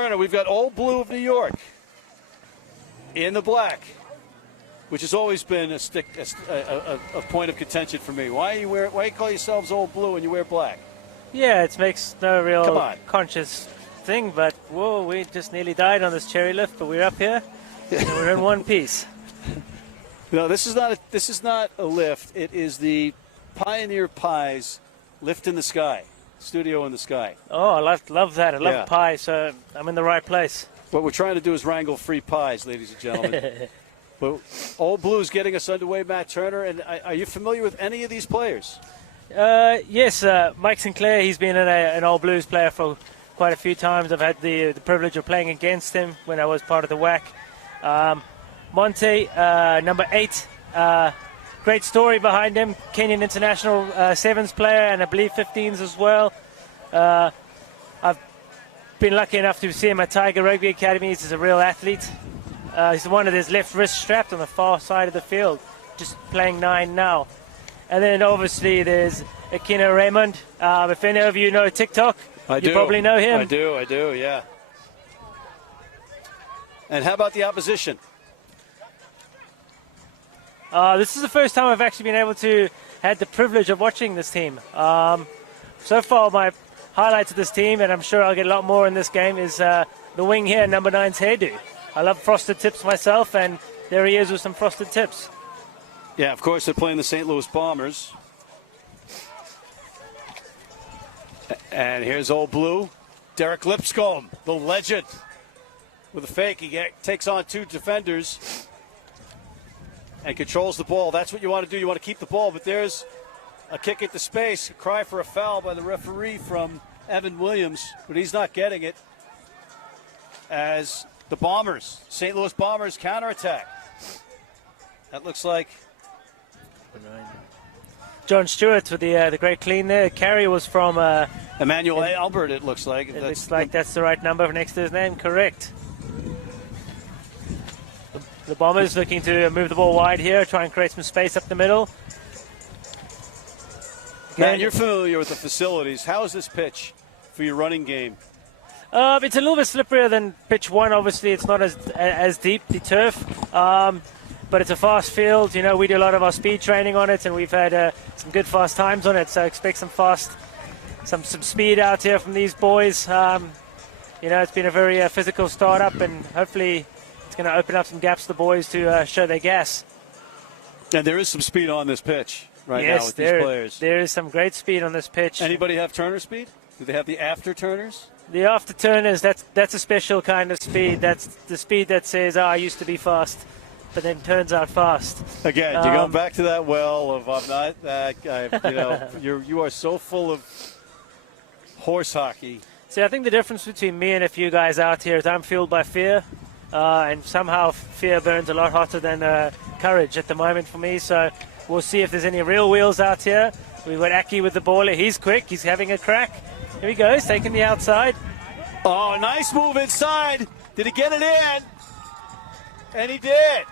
We've got Old Blue of New York in the black, which has always been a point of contention for me. Why you call yourselves Old Blue and you wear black? Yeah, it makes no real conscious thing, but whoa, we just nearly died on this cherry lift, but we're up here and we're in one piece. No, this is not a lift. It is the Pioneer Pies lift in the sky. Studio in the sky. Oh, I love that. I love pie, so I'm in the right place. What we're trying to do is wrangle free pies, ladies and gentlemen. But Old Blue's getting us underway, Matt Turner. And are you familiar with any of these players? Yes, Mike Sinclair, he's been an Old Blues player for quite a few times. I've had the privilege of playing against him when I was part of the WAC. Monte, number 8, great story behind him. Kenyan international sevens player and I believe 15s as well. I've been lucky enough to see him at Tiger Rugby Academy. He's a real athlete. He's the one with his left wrist strapped on the far side of the field, just playing 9 now. And then obviously there's Aquino Raymond. If any of you know TikTok, you probably know him. I do, yeah. And how about the opposition? This is the first time I've actually been able to had the privilege of watching this team. So far, my highlights of this team, and I'm sure I'll get a lot more in this game, is the wing here, number 9's hairdo. I love frosted tips myself, and there he is with some frosted tips. Yeah, of course, they're playing the St. Louis Bombers. And here's Old Blue. Derek Lipscomb, the legend. With a fake, he takes on 2 defenders and controls the ball. That's what you want to do. You want to keep the ball, but there's a kick into space, a cry for a foul by the referee from Evan Williams, but he's not getting it as the Bombers, St. Louis Bombers, counterattack. That looks like John Stewart with the great clean there. Carry was from Emmanuel Albert, it looks like. It looks like that's the right number next to his name, correct. The Bombers looking to move the ball wide here, try and create some space up the middle. Man, you're familiar with the facilities. How is this pitch for your running game? It's a little bit slipperier than pitch 1. Obviously, it's not as deep, the turf. But it's a fast field. You know, we do a lot of our speed training on it, and we've had some good fast times on it. So expect some speed out here from these boys. You know, it's been a very physical start-up, and hopefully it's going to open up some gaps for the boys to show their gas. And there is some speed on this pitch right now with these players. There is some great speed on this pitch. Anybody have Turner speed? Do they have the after Turners? The after Turners, that's a special kind of speed. That's the speed that says, I used to be fast, but then turns out fast. Again, you're going back to that well of I'm not that guy. You know, you are so full of horse hockey. See, I think the difference between me and a few guys out here is I'm fueled by fear, and somehow fear burns a lot hotter than courage at the moment for me. So we'll see if there's any real wheels out here. We've got Aki with the ball. He's quick. He's having a crack. Here he goes, taking the outside. Oh, nice move inside. Did he get it in? And he did.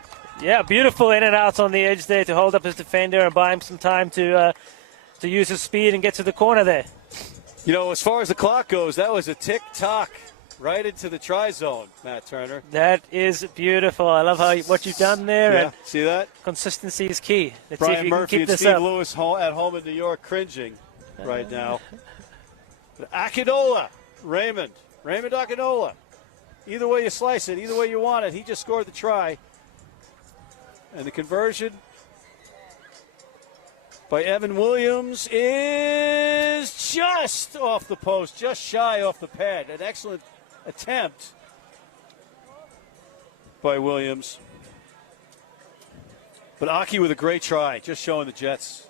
Yeah, beautiful in and out on the edge there to hold up his defender and buy him some time to use his speed and get to the corner there. You know, as far as the clock goes, that was a tick-tock right into the try zone, Matt Turner. That is beautiful. I love what you've done there. Yeah, and see that? Consistency is key. Let's Brian see if you Murphy can keep and this Steve up. Lewis at home in New York cringing right now. Akinola, Raymond Akinola. Either way you slice it, either way you want it, he just scored the try. And the conversion by Evan Williams is just off the post, just shy off the pad. An excellent attempt by Williams. But Aki with a great try, just showing the Jets.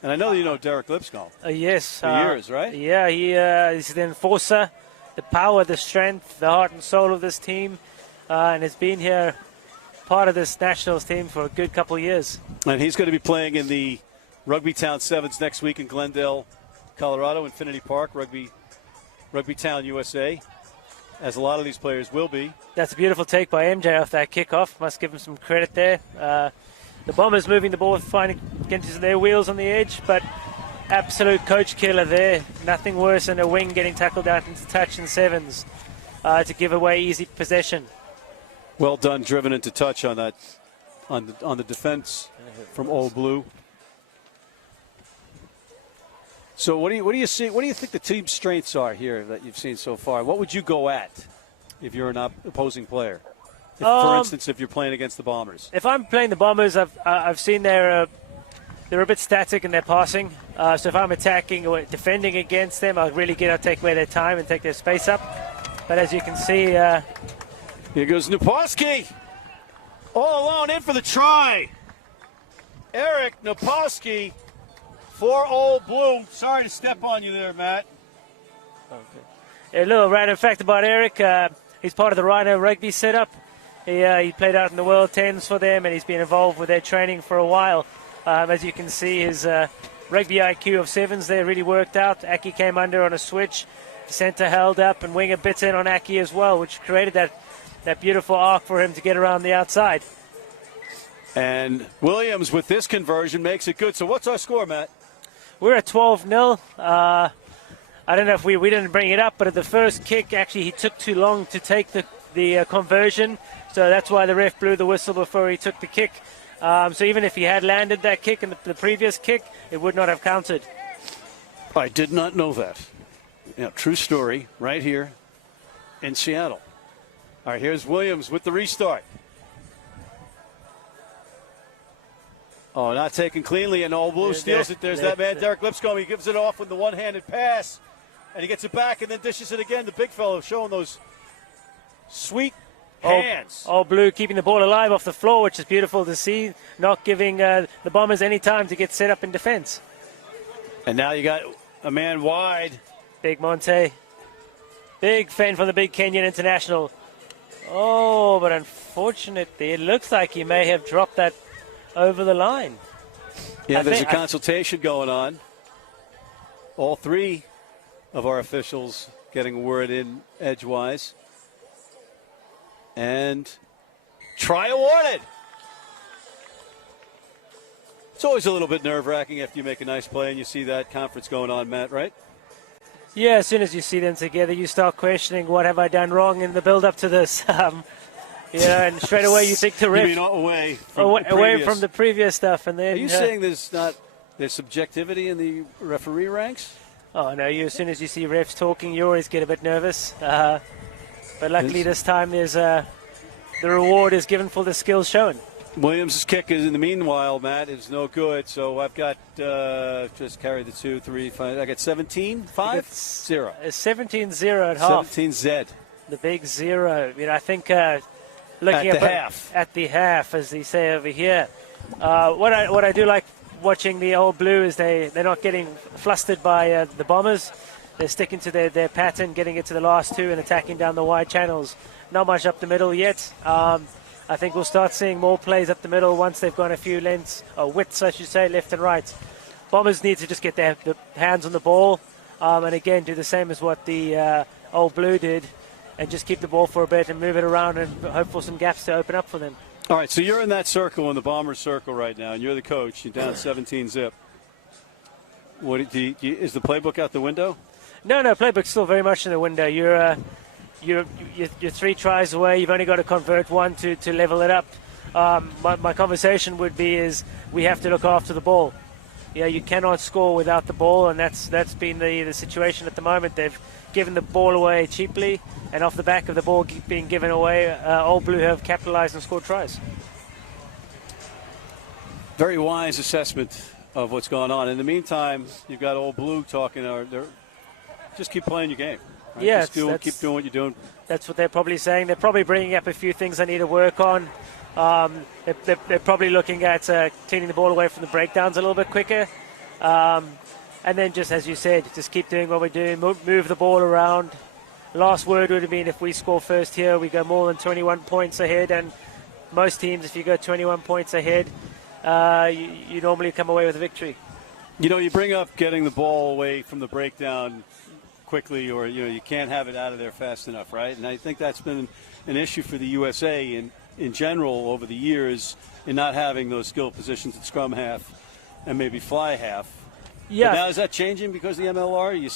And I know you know Derek Lipscomb. Yes. For years, right? Yeah, he's the enforcer, the power, the strength, the heart and soul of this team. And has been here, part of this Nationals team for a good couple of years. And he's going to be playing in the Rugby Town Sevens next week in Glendale, Colorado, Infinity Park, Rugby Town, USA, as a lot of these players will be. That's a beautiful take by MJ off that kickoff. Must give him some credit there. The Bombers moving the ball, getting to their wheels on the edge, but absolute coach killer there. Nothing worse than a wing getting tackled out into touch in sevens to give away easy possession. Well done, driven into touch on that, on the defense from Old Blue. So what do you see? What do you think the team's strengths are here that you've seen so far? What would you go at if you're an opposing player? For instance, if you're playing against the Bombers. If I'm playing the Bombers, I've seen they're a bit static in their passing. So if I'm attacking or defending against them, I'll really take away their time and take their space up. But as you can see, here goes Naposki, all alone in for the try. Eric Naposki for Old Blue. Sorry to step on you there, Matt. Okay. A little random fact about Eric. He's part of the Rhino Rugby setup. He played out in the World Tens for them, and he's been involved with their training for a while. As you can see, his rugby IQ of sevens there really worked out. Aki came under on a switch. The centre held up, and winger bit in on Aki as well, which created that beautiful arc for him to get around the outside. And Williams, with this conversion, makes it good. So what's our score, Matt? We're at 12-0. I don't know if we didn't bring it up, but at the first kick, actually, he took too long to take the conversion. So that's why the ref blew the whistle before he took the kick. So even if he had landed that kick in the previous kick, it would not have counted. I did not know that. Yeah, true story right here in Seattle. All right, here's Williams with the restart. Oh, not taken cleanly, and Old Blue steals it. There's that man, Derek Lipscomb. He gives it off with the one-handed pass, and he gets it back and then dishes it again. The big fellow showing those sweet hands. Old Blue keeping the ball alive off the floor, which is beautiful to see, not giving the Bombers any time to get set up in defense. And now you got a man wide. Big Monte. Big fan from the big Kenyan international. Oh, but unfortunately, it looks like he may have dropped that over the line. Yeah, there's a consultation going on. All three of our officials getting a word in edgewise. And try awarded. It's always a little bit nerve-wracking after you make a nice play and you see that conference going on, Matt, right? Yeah, as soon as you see them together, you start questioning, what have I done wrong in the build-up to this? And straight away you think to ref. You mean away from the previous stuff. And then, are you saying there's subjectivity in the referee ranks? Oh, no, as soon as you see refs talking, you always get a bit nervous. But luckily this time the reward is given for the skills shown. Williams' kick is, in the meanwhile, Matt, is no good. So I've got, just carry the 2, 3, 5. I got 17, 5, 0. 17-0 at half. 17Z. The big 0. I think looking at the half, as they say over here. What I do like watching the Old Blue is they're not getting flustered by the Bombers. They're sticking to their pattern, getting it to the last two and attacking down the wide channels. Not much up the middle yet. I think we'll start seeing more plays up the middle once they've gone a few lengths, or widths, I should say, left and right. Bombers need to just get their hands on the ball and, again, do the same as what the Old Blue did and just keep the ball for a bit and move it around and hope for some gaps to open up for them. All right, so you're in that circle, in the Bombers circle right now, and you're the coach. You're down 17-zip. Is the playbook out the window? No, playbook's still very much in the window. You're 3 tries away. You've only got to convert 1 to level it up. My conversation would be is we have to look after the ball. Yeah, you cannot score without the ball, and that's been the situation at the moment. They've given the ball away cheaply, and off the back of the ball being given away, Old Blue have capitalized and scored tries. Very wise assessment of what's going on. In the meantime, you've got Old Blue talking. Just keep playing your game. Right? Yeah, keep doing what you're doing. That's what they're probably saying. They're probably bringing up a few things they need to work on. They're probably looking at cleaning the ball away from the breakdowns a little bit quicker. And then just as you said, just keep doing what we're doing, move the ball around. Last word would have been if we score first here, we go more than 21 points ahead. And most teams, if you go 21 points ahead, you normally come away with a victory. You bring up getting the ball away from the breakdown quickly, or you can't have it out of there fast enough, right? And I think that's been an issue for the USA in general over the years in not having those skill positions at scrum half and maybe fly half. Yeah. But now is that changing because of the MLR? You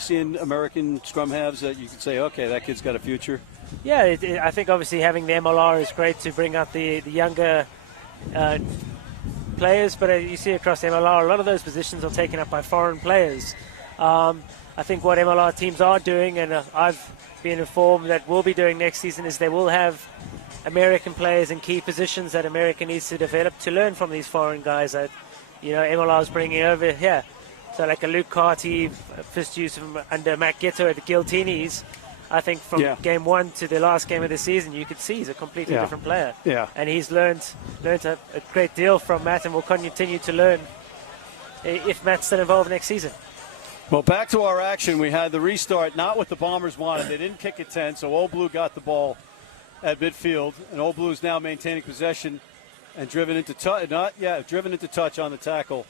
seeing American scrum halves that you can say, okay, that kid's got a future? Yeah, I think obviously having the MLR is great to bring out the younger players, but you see across MLR, a lot of those positions are taken up by foreign players. I think what MLR teams are doing, and I've been informed that we'll be doing next season, is they will have American players in key positions that America needs to develop to learn from these foreign guys that, MLR is bringing over here. So like a Luke Carty, first use from under Matt Ghetto at the Guiltinis, I think from game one to the last game of the season, you could see he's a completely different player. Yeah. And he's learned a great deal from Matt and will continue to learn if Matt's still involved next season. Well, back to our action. We had the restart, not what the Bombers wanted. They didn't kick it 10, so Old Blue got the ball at midfield, and Old Blue is now maintaining possession and driven into touch on the tackle,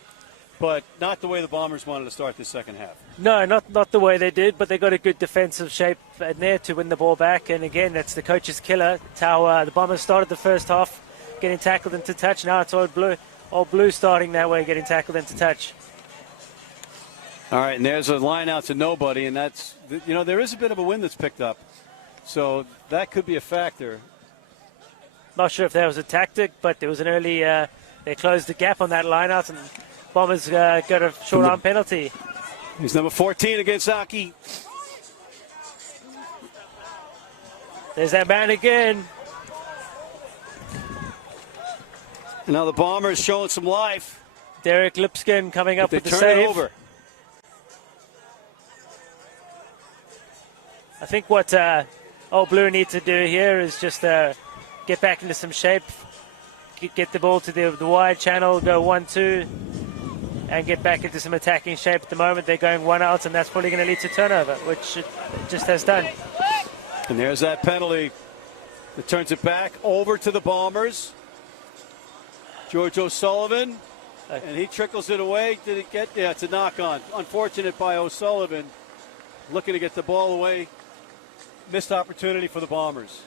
but not the way the Bombers wanted to start this second half. No, not the way they did, but they got a good defensive shape in there to win the ball back. And again, that's the coach's killer. It's how the Bombers started the first half, getting tackled into touch. Now it's Old Blue starting that way, getting tackled into touch. All right, and there's a line out to nobody, and that's, there is a bit of a wind that's picked up. So that could be a factor. Not sure if that was a tactic, but there was an early, they closed the gap on that line out, and Bombers got a short arm penalty. He's number 14 against Aki. There's that man again. And now the Bombers showing some life. Derek Lipskin coming up with the turn save. it over. I think what Old Blue need to do here is just get back into some shape, get the ball to the wide channel, go 1-2, and get back into some attacking shape. At the moment, they're going one out, and that's probably going to lead to turnover, which it just has done. And there's that penalty that turns it back over to the Bombers. George O'Sullivan, and he trickles it away. Did it get? Yeah, it's a knock on. Unfortunate by O'Sullivan, looking to get the ball away. Missed opportunity for the Bombers.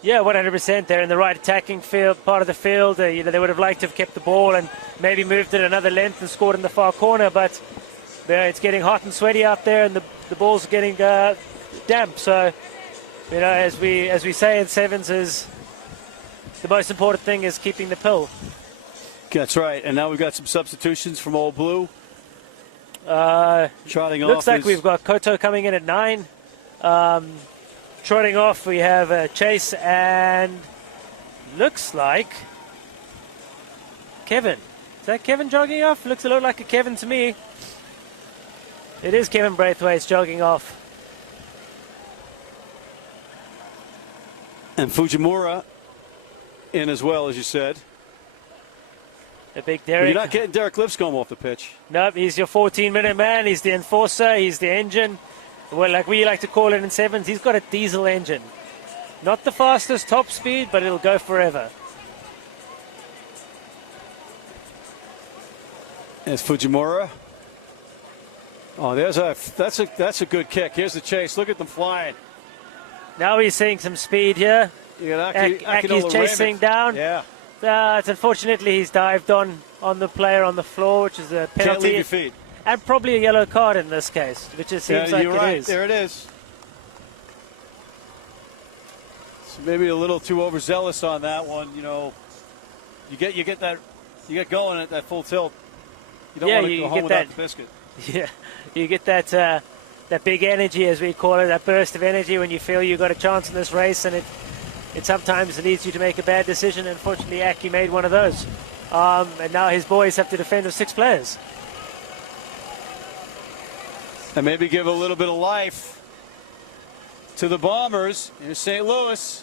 Yeah, 100%. They're in the right attacking field, part of the field. They would have liked to have kept the ball and maybe moved it another length and scored in the far corner, but it's getting hot and sweaty out there, and the ball's getting damp. So, as we say in sevens, is the most important thing is keeping the pill. That's right. And now we've got some substitutions from Old Blue. Trotting off. Looks like we've got Koto coming in at 9. Trotting off, we have Chase, and looks like Kevin. Is that Kevin jogging off? Looks a lot like a Kevin to me. It is Kevin Braithwaite jogging off. And Fujimura in as well, as you said. The big Derek. Well, you're not getting Derek Lipscomb off the pitch. Nope, he's your 14-minute man. He's the enforcer. He's the engine. Well, like we like to call it in sevens, he's got a diesel engine. Not the fastest top speed, but it'll go forever. There's Fujimura. Oh, that's a good kick. Here's the chase. Look at them flying. Now he's seeing some speed here. You got Aki's chasing down. Yeah. It's unfortunately he's dived on the player on the floor, which is a penalty. Can't leave your feet. And probably a yellow card in this case, which it seems like you're it right. is. There it is. So maybe a little too overzealous on that one. You get going at that full tilt. You don't want to go home without the biscuit. Yeah, you get that big energy, as we call it, that burst of energy when you feel you've got a chance in this race, and it sometimes leads you to make a bad decision. Unfortunately, Aki made one of those, and now his boys have to defend with 6 players. And maybe give a little bit of life to the Bombers. Here's St. Louis,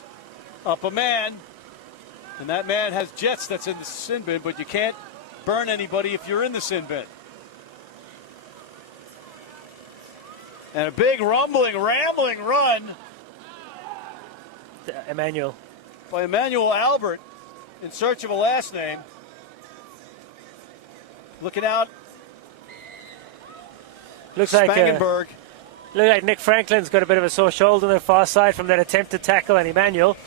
up a man. And that man has jets that's in the sin bin, but you can't burn anybody if you're in the sin bin. And a big rambling run. Emmanuel. By Emmanuel Albert in search of a last name. Looking out. Looks Spangenberg. like Nick Franklin's got a bit of a sore shoulder on the far side from that attempted tackle on Emmanuel.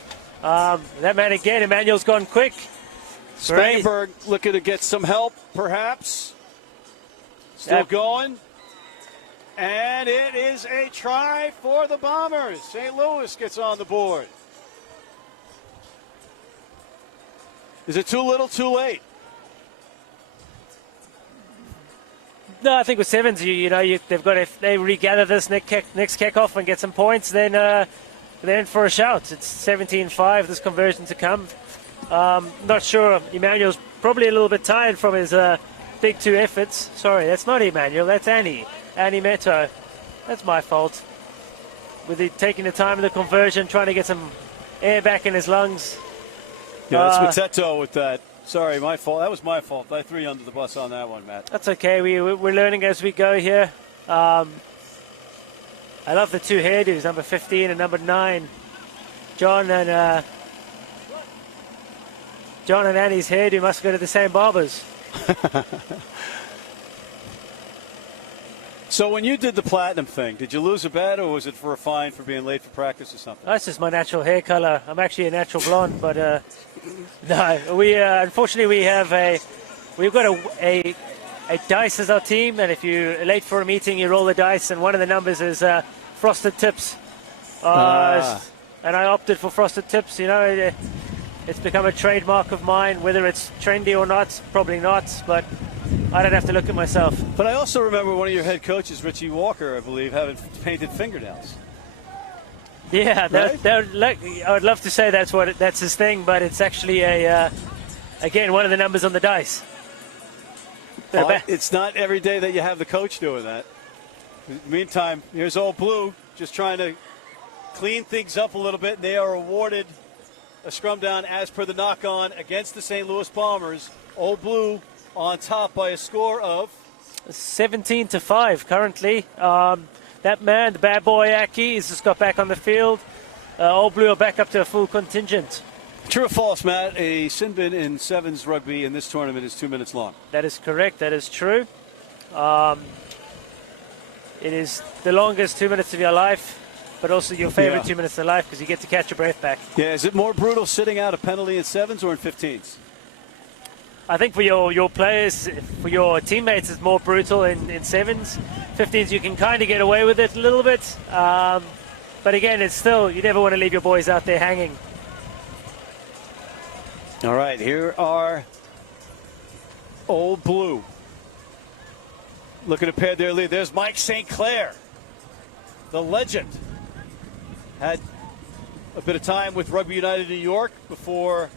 That man again, Emmanuel's gone quick. Spangenberg looking to get some help, perhaps. Still going. And it is a try for the Bombers. St. Louis gets on the board. Is it too little, too late? No, I think with Sevens, they've got if they regather this next kickoff and get some points, then they're in for a shout. It's 17-5. This conversion to come. Not sure. Emmanuel's probably a little bit tired from his big two efforts. Sorry, that's not Emmanuel. That's Annie Meto. That's my fault. With taking the time of the conversion, trying to get some air back in his lungs. Yeah, that's Mateto with that. Sorry, my fault. That was my fault. I threw you under the bus on that one, Matt. That's okay. We're learning as we go here. I love the two hairdos, number 15 and number 9. John and Annie's hairdo must go to the same barbers. So when you did the platinum thing, did you lose a bet, or was it for a fine for being late for practice or something? That's just my natural hair color. I'm actually a natural blonde, but no. We unfortunately we've got a dice as our team, and if you're late for a meeting, you roll the dice, and one of the numbers is frosted tips. And I opted for frosted tips. It's become a trademark of mine. Whether it's trendy or not, probably not, but I don't have to look at myself. But I also remember one of your head coaches, Richie Walker, I believe, having painted fingernails. Yeah, right? I would love to say that's his thing, but it's actually again one of the numbers on the dice. It's not every day that you have the coach doing that. In the meantime, here's Old Blue just trying to clean things up a little bit. They are awarded a scrum down as per the knock-on against the St. Louis Bombers. Old Blue on top by a score of 17-5 currently. That man, the bad boy Aki, has just got back on the field. Old Blue are back up to a full contingent. True or false, Matt? A sin bin in sevens rugby in this tournament is 2 minutes long. That is correct. That is true. It is the longest 2 minutes of your life, but also your favorite 2 minutes of life because you get to catch your breath back. Yeah, is it more brutal sitting out a penalty in sevens or in 15s? I think for your players, for your teammates, it's more brutal in sevens. 15s, you can kind of get away with it a little bit. But again, it's still, you never want to leave your boys out there hanging. All right, here are Old Blue looking to pad their lead. There's Mike St. Clair, the legend. Had a bit of time with Rugby United New York before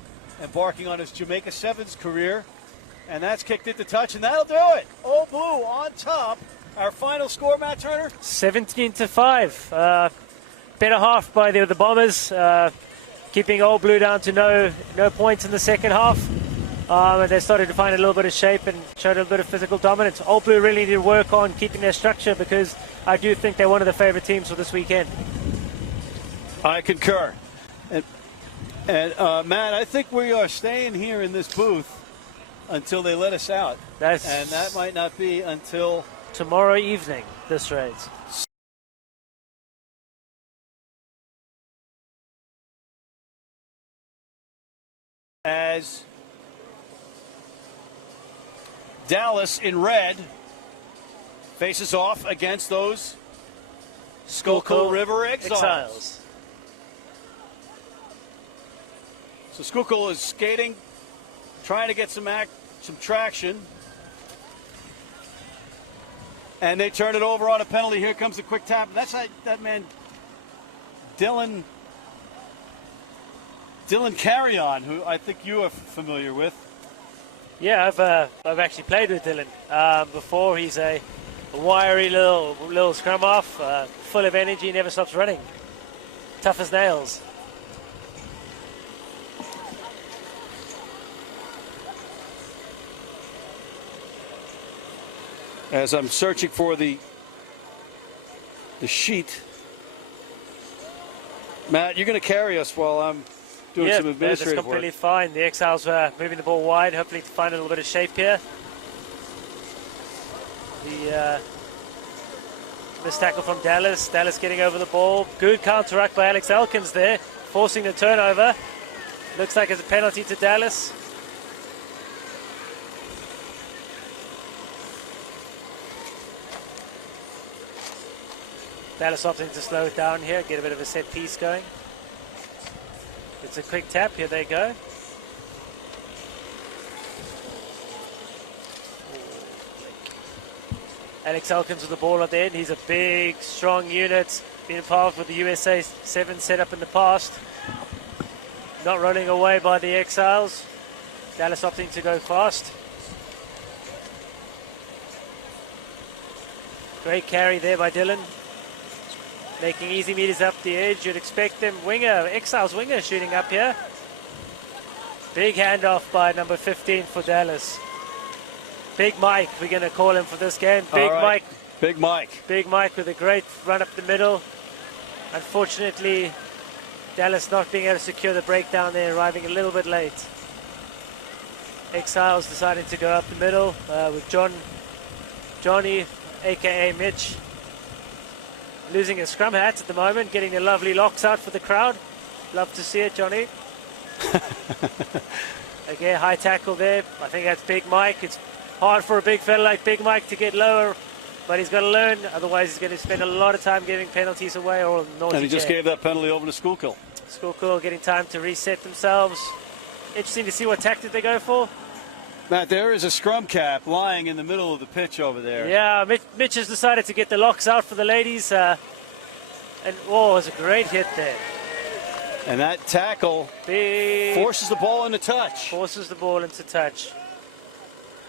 embarking on his Jamaica Sevens career, and that's kicked into touch, and that'll do it. Old Blue on top. Our final score, Matt Turner? 17-5. Better half by the Bombers, keeping Old Blue down to no points in the second half. And they started to find a little bit of shape and showed a little bit of physical dominance. Old Blue really need to work on keeping their structure because I do think they're one of the favorite teams for this weekend. I concur. And Matt, I think we are staying here in this booth until they let us out. And that might not be until tomorrow evening, this rate. As Dallas in red faces off against those Schuylkill River Exiles. So Schuylkill is skating, trying to get some traction. And they turn it over on a penalty. Here comes the quick tap. That's that man, Dylan Carrion, who I think you are familiar with. Yeah, I've actually played with Dylan before. He's a wiry little scrum off, full of energy, never stops running. Tough as nails. As I'm searching for the sheet. Matt, you're going to carry us while I'm doing some administrative that's completely work. fine. The Exiles are moving the ball wide, hopefully to find a little bit of shape here. The missed tackle from Dallas. Dallas getting over the ball. Good counteract by Alex Elkins there, forcing the turnover. Looks like it's a penalty to Dallas. Dallas opting to slow it down here, get a bit of a set piece going. It's a quick tap. Here they go. Alex Elkins with the ball at the end. He's a big, strong unit. Been involved with the USA 7 setup in the past. Not running away by the Exiles. Dallas opting to go fast. Great carry there by Dylan. Making easy meters up the edge. You'd expect them. Winger, Exiles winger shooting up here. Big handoff by number 15 for Dallas. Big Mike, we're going to call him for this game. Big Mike. Big Mike. Big Mike with a great run up the middle. Unfortunately, Dallas not being able to secure the breakdown there, arriving a little bit late. Exiles deciding to go up the middle with Johnny, aka Mitch, losing his scrum hat at the moment, getting the lovely locks out for the crowd. Love to see it, Johnny. Again, high tackle there. I think that's Big Mike. It's hard for a big fella like Big Mike to get lower, but he's got to learn. Otherwise, he's going to spend a lot of time giving penalties away or naughty. And he just gave that penalty over to Schuylkill. Schuylkill getting time to reset themselves. Interesting to see what tactic they go for. Matt, there is a scrum cap lying in the middle of the pitch over there. Yeah, Mitch has decided to get the locks out for the ladies. And it was a great hit there. And that tackle forces the ball into touch. Forces the ball into touch.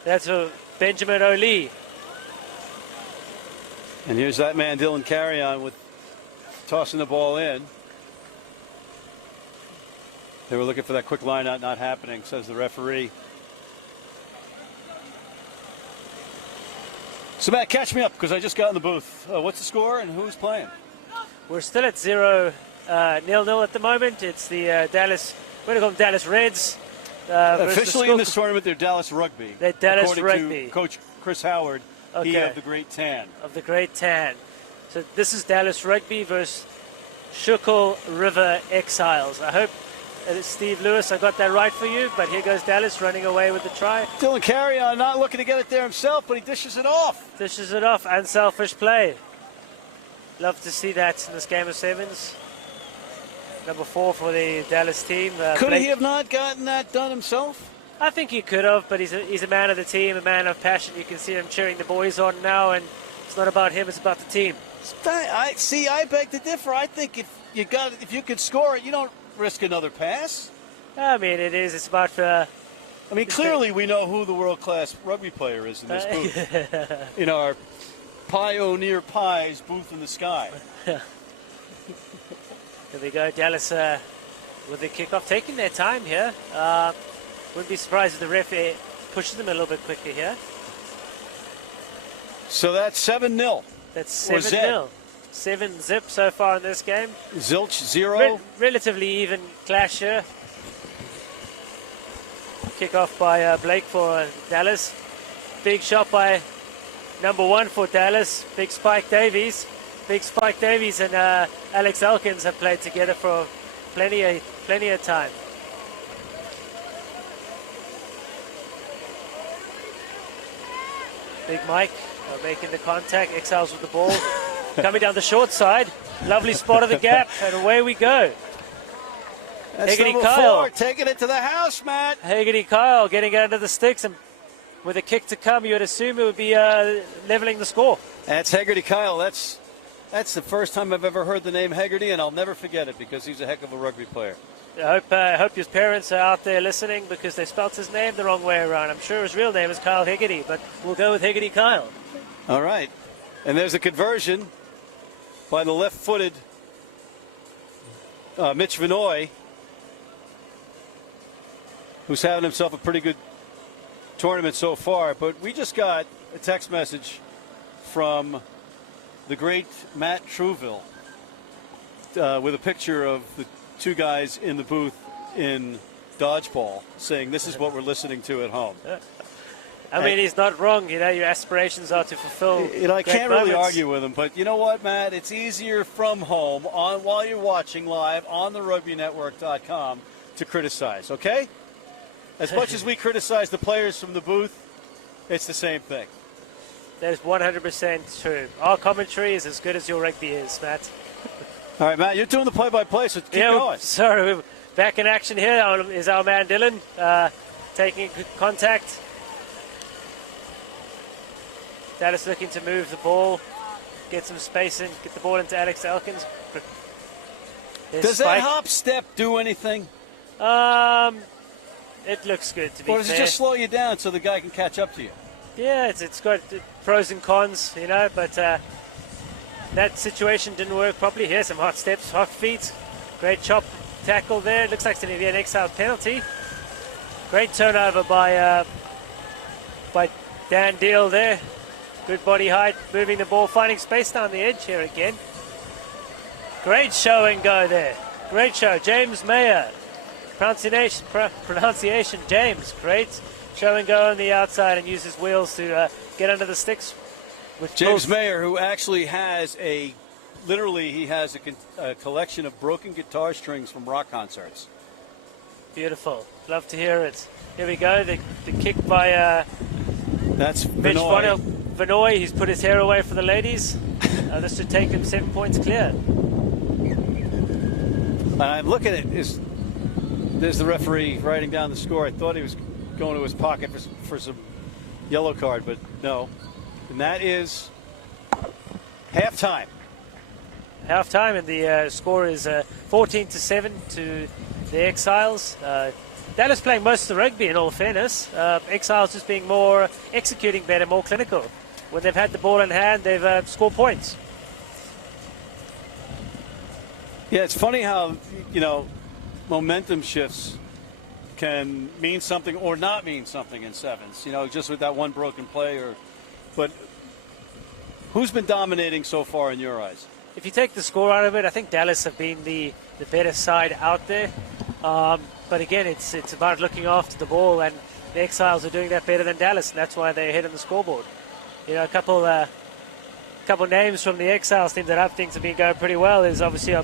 That's a Benjamin O'Lee. And here's that man, Dylan Carrion, with tossing the ball in. They were looking for that quick line out, not happening, says the referee. So, Matt, catch me up, because I just got in the booth. What's the score and who's playing? We're still at 0-0 at the moment. It's the Dallas, we're going to call them Dallas Reds. Officially in this tournament, they're Dallas Rugby. They're Dallas according Rugby. To Coach Chris Howard, he of the Great Tan. Of the Great Tan. So this is Dallas Rugby versus Schuylkill River Exiles. I hope it's Steve Lewis, I got that right for you, but here goes Dallas running away with the try. Dylan Carrion not looking to get it there himself, but he dishes it off. Dishes it off, unselfish play. Love to see that in this game of sevens. Number 4 for the Dallas team. Could he have not gotten that done himself? I think he could have, but he's a man of the team, a man of passion. You can see him cheering the boys on now, and it's not about him, it's about the team. I beg to differ. I think if you could score it, you don't risk another pass. I mean, it's about... clearly we know who the world-class rugby player is in this booth. In our Pioneer Pies booth in the sky. There we go, Dallas with the kickoff, taking their time here. Wouldn't be surprised if the ref pushes them a little bit quicker here. So that's 7-0. That's 7-0. 7-zip so far in this game. Zilch 0. Relatively even clash here. Kick off by Blake for Dallas. Big shot by number 1 for Dallas. Big Spike Davies. Big Spike Davies and Alex Elkins have played together for plenty of time. Big Mike making the contact. Exiles with the ball. Coming down the short side. Lovely spot of the gap, and away we go. That's Haggerty number Kyle 4, taking it to the house, Matt. Haggerty Kyle getting it under the sticks, and with a kick to come, you would assume it would be leveling the score. That's Haggerty Kyle. That's the first time I've ever heard the name Haggerty, and I'll never forget it because he's a heck of a rugby player. I hope his parents are out there listening because they spelt his name the wrong way around. I'm sure his real name is Kyle Haggerty, but we'll go with Haggerty Kyle. All right. And there's a conversion by the left-footed Mitch Vinoy, who's having himself a pretty good tournament so far. But we just got a text message from the great Matt Trouville with a picture of the 2 guys in the booth in dodgeball saying this is what we're listening to at home. I mean, he's not wrong. Your aspirations are to fulfill. I can't really moments. argue with him, but you know what, Matt? It's easier from home while you're watching live on the rugbynetwork.com to criticize, okay? As much as we criticize the players from the booth, it's the same thing. That is 100% true. Our commentary is as good as your rugby is, Matt. All right, Matt, you're doing the play-by-play, so keep going. Sorry, we're back in action here. Is our man Dylan taking contact. Dallas looking to move the ball, get some space in, get the ball into Alex Elkins. Does that hop step do anything? It looks good to be fair. Or does it just slow you down so the guy can catch up to you? Yeah, it's got pros and cons, you know, but that situation didn't work properly. Here's some hot steps, hot feet. Great chop tackle there. Looks like it's going to be an exile penalty. Great turnover by Dan Deal there. Good body height, moving the ball, finding space down the edge here again. Great show and go there. Great show. James Mayer. Pronunciation James. Great show and go on the outside and use his wheels to get under the sticks. With James Mayer, who actually has he has a collection of broken guitar strings from rock concerts. Beautiful. Love to hear it. Here we go. The kick by that's Mitch Vanoy. He's put his hair away for the ladies. This should take them 7 points clear. I'm looking at there's the referee writing down the score. I thought he was going to his pocket for some yellow card, but no. And that is halftime. Halftime, and the score is 14-7 to the Exiles. Dallas playing most of the rugby, in all fairness. Exiles just being more executing better, more clinical. When they've had the ball in hand, they've scored points. Yeah, it's funny how, momentum shifts can mean something or not mean something in sevens, just with that one broken play. But who's been dominating so far in your eyes? If you take the score out of it, I think Dallas have been the better side out there. But again, it's about looking after the ball, and the Exiles are doing that better than Dallas, and that's why they're ahead on the scoreboard. A couple names from the Exiles team that I think have been going pretty well is obviously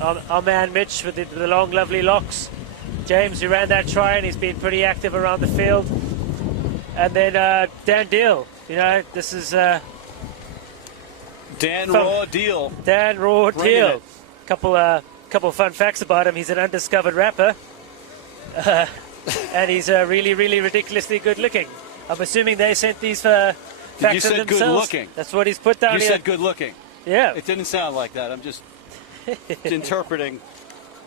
our man Mitch with the long, lovely locks. James, who ran that try, and he's been pretty active around the field. And then Dan Deal. This is Dan Raw Deal. Dan Raw Deal. Couple of fun facts about him. He's an undiscovered rapper. And he's really, really ridiculously good looking. I'm assuming they sent these facts you said themselves. Good looking. That's what he's put down here. You said good looking. Yeah. It didn't sound like that. I'm just interpreting.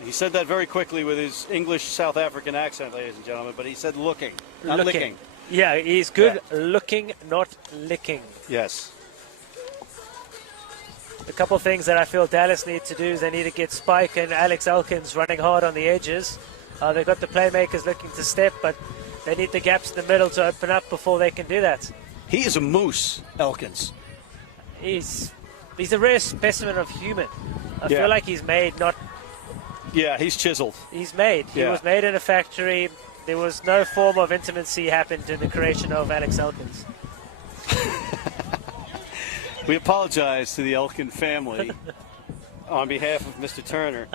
He said that very quickly with his English South African accent, ladies and gentlemen, but he said looking, not licking. Yeah, he's good looking, not licking. Yes. A couple of things that I feel Dallas need to do is they need to get Spike and Alex Elkins running hard on the edges. They've got the playmakers looking to step, but they need the gaps in the middle to open up before they can do that. He is a moose, Elkins. He's a rare specimen of human. I feel like he's made, not... Yeah, he's chiseled. He's made. He was made in a factory. There was no form of intimacy happened in the creation of Alex Elkins. We apologize to the Elkin family on behalf of Mr. Turner.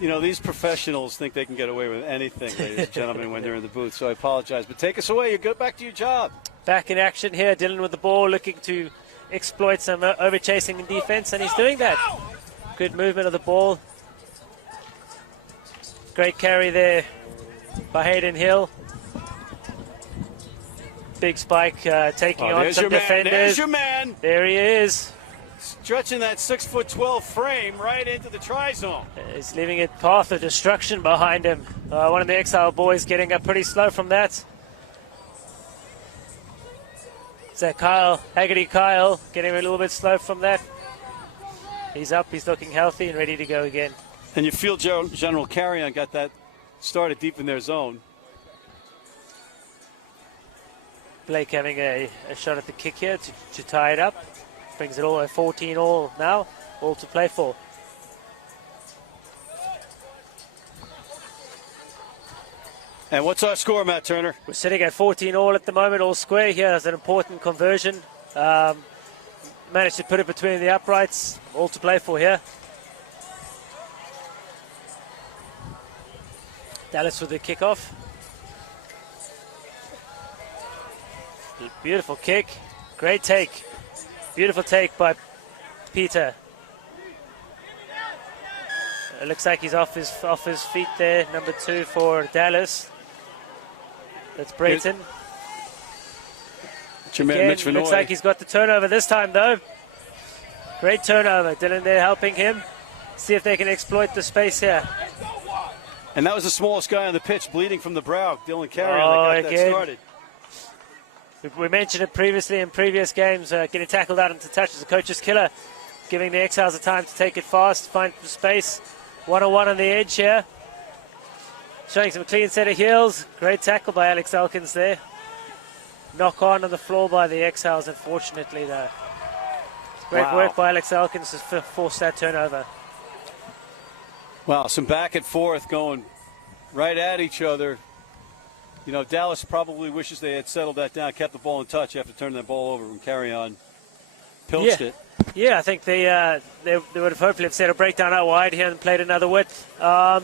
These professionals think they can get away with anything, ladies and gentlemen, when they're in the booth, so I apologize. But take us away. You go back to your job. Back in action here, Dylan with the ball, looking to exploit some over-chasing in defense, and he's doing that. Good movement of the ball. Great carry there by Hayden Hill. Big Spike taking on some defenders. There's your man. There he is. Stretching that 6'12" frame right into the try zone. He's leaving a path of destruction behind him. One of the Exile boys getting up pretty slow from that. Is that Haggerty Kyle, getting a little bit slow from that. He's up, he's looking healthy and ready to go again. And you feel General Carrion got that started deep in their zone. Blake having a shot at the kick here to tie it up. Brings it all at 14 all now, all to play for. And what's our score, Matt Turner? We're sitting at 14 all at the moment, all square. Here is an important conversion. Managed to put it between the uprights, all to play for here. Dallas with the kickoff. Beautiful kick. Great take. Beautiful take by Peter. It looks like he's off his feet there. Number 2 for Dallas. That's Brayton. Again, looks like he's got the turnover this time, though. Great turnover. Dylan there helping him. See if they can exploit the space here. And that was the smallest guy on the pitch, bleeding from the brow. Dylan Carrier that got that started. We mentioned it previously in previous games. Getting tackled out into touch is a coach's killer. Giving the Exiles the time to take it fast, find some space. One-on-one on the edge here. Showing some clean set of heels. Great tackle by Alex Elkins there. Knock on the floor by the Exiles, unfortunately, though. Great work by Alex Elkins to force that turnover. Wow, some back and forth going right at each other. You know, Dallas probably wishes they had settled that down, kept the ball in touch after turning that ball over and Carry On pilched it. Yeah, I think they would have hopefully have set a breakdown out wide here and played another width. But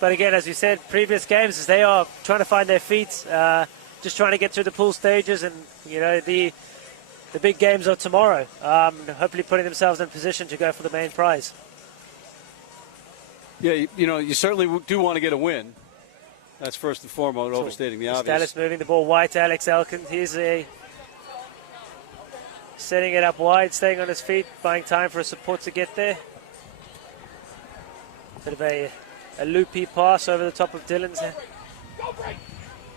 again, as we said, previous games, as they are trying to find their feet, just trying to get through the pool stages, and you know the big games are tomorrow. Hopefully, putting themselves in position to go for the main prize. Yeah, you know, you certainly do want to get a win. That's first and foremost, overstating the obvious. Dallas moving the ball wide to Alex Elkins. Here's setting it up wide, staying on his feet, buying time for a support to get there. Bit of a loopy pass over the top of Dylan's head.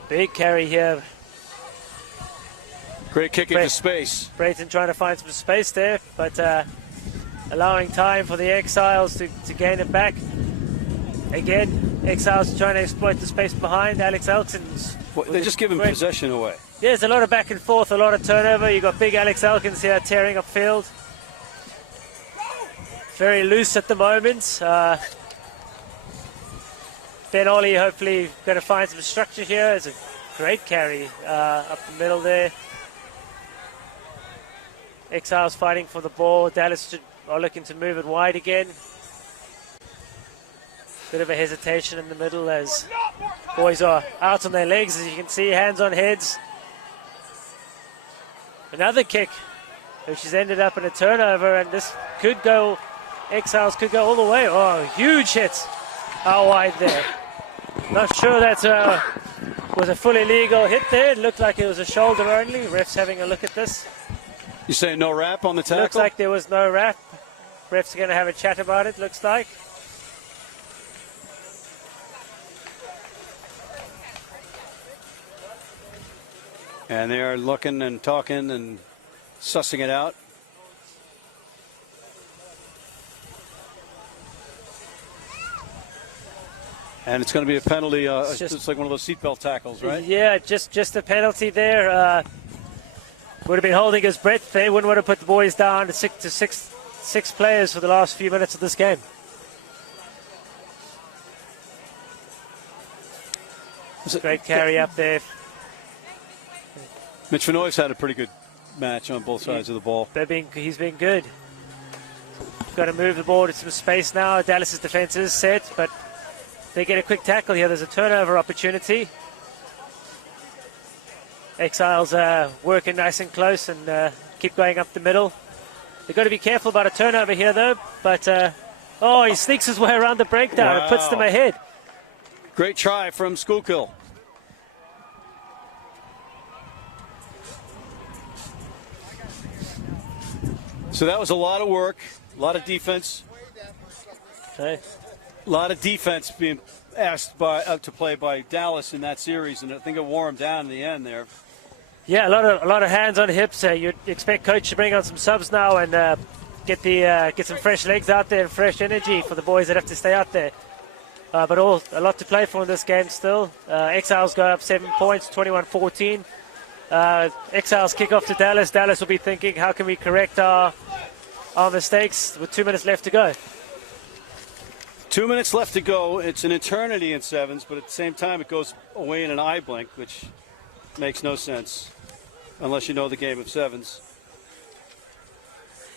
Big carry here. Great kick into space. Brayton trying to find some space there, but allowing time for the Exiles to gain it back. Again, Exiles trying to exploit the space behind. Alex Elkins. Well, they're just giving possession away. There's a lot of back and forth, a lot of turnover. You've got big Alex Elkins here tearing up field. Very loose at the moment. Ben Ollie hopefully going to find some structure here. It's a great carry up the middle there. Exiles fighting for the ball. Dallas are looking to move it wide again. Bit of a hesitation in the middle as boys are out on their legs, as you can see, hands on heads. Another kick, which has ended up in a turnover, and this could go, Exiles could go all the way. Oh, huge hit out wide there. Not sure that was a fully legal hit there. It looked like it was a shoulder only. Ref's having a look at this. You say no wrap on the tackle? Looks like there was no wrap. Ref's going to have a chat about it, looks like. And they're looking and talking and sussing it out. And it's going to be a penalty. It's like one of those seatbelt tackles, right? Yeah, just a penalty there. Would have been holding his breath. They wouldn't want to put the boys down to six players for the last few minutes of this game. Great carry up there. Mitch Vinoy's had a pretty good match on both sides of the ball. He's been good. Got to move the ball to some space now. Dallas's defense is set, but they get a quick tackle here. There's a turnover opportunity. Exiles working nice and close and keep going up the middle. They've got to be careful about a turnover here, though. But, he sneaks his way around the breakdown and puts them ahead. Great try from Schuylkill. So that was a lot of work, a lot of defense. Okay. A lot of defense being asked to play by Dallas in that series, and I think it wore them down in the end there. Yeah, a lot of hands on hips. You'd expect coach to bring on some subs now and get some fresh legs out there and fresh energy for the boys that have to stay out there. But a lot to play for in this game still. Exiles go up 7 points, 21-14. Exiles kick off to Dallas. Dallas will be thinking, how can we correct our mistakes with 2 minutes left to go? 2 minutes left to go. It's an eternity in sevens, but at the same time it goes away in an eye blink, which makes no sense unless you know the game of sevens.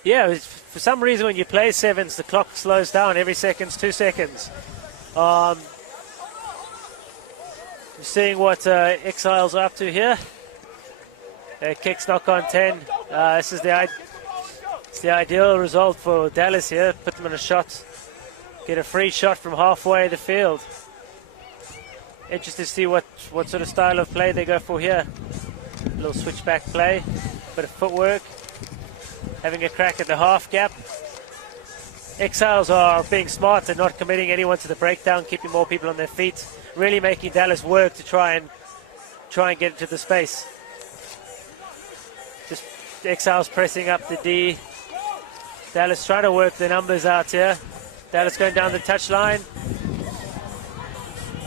Yeah, for some reason when you play sevens, the clock slows down every second's 2 seconds. Seeing what Exiles are up to here. Kicks knock on 10. This is it's the ideal result for Dallas here. Put them in a shot. Get a free shot from halfway the field. Interested to see what sort of style of play they go for here. A little switchback play, bit of footwork. Having a crack at the half gap. Exiles are being smart and not committing anyone to the breakdown, keeping more people on their feet. Really making Dallas work to try and get into the space. Just Exiles pressing up the D. Dallas trying to work the numbers out here. Dallas going down the touchline.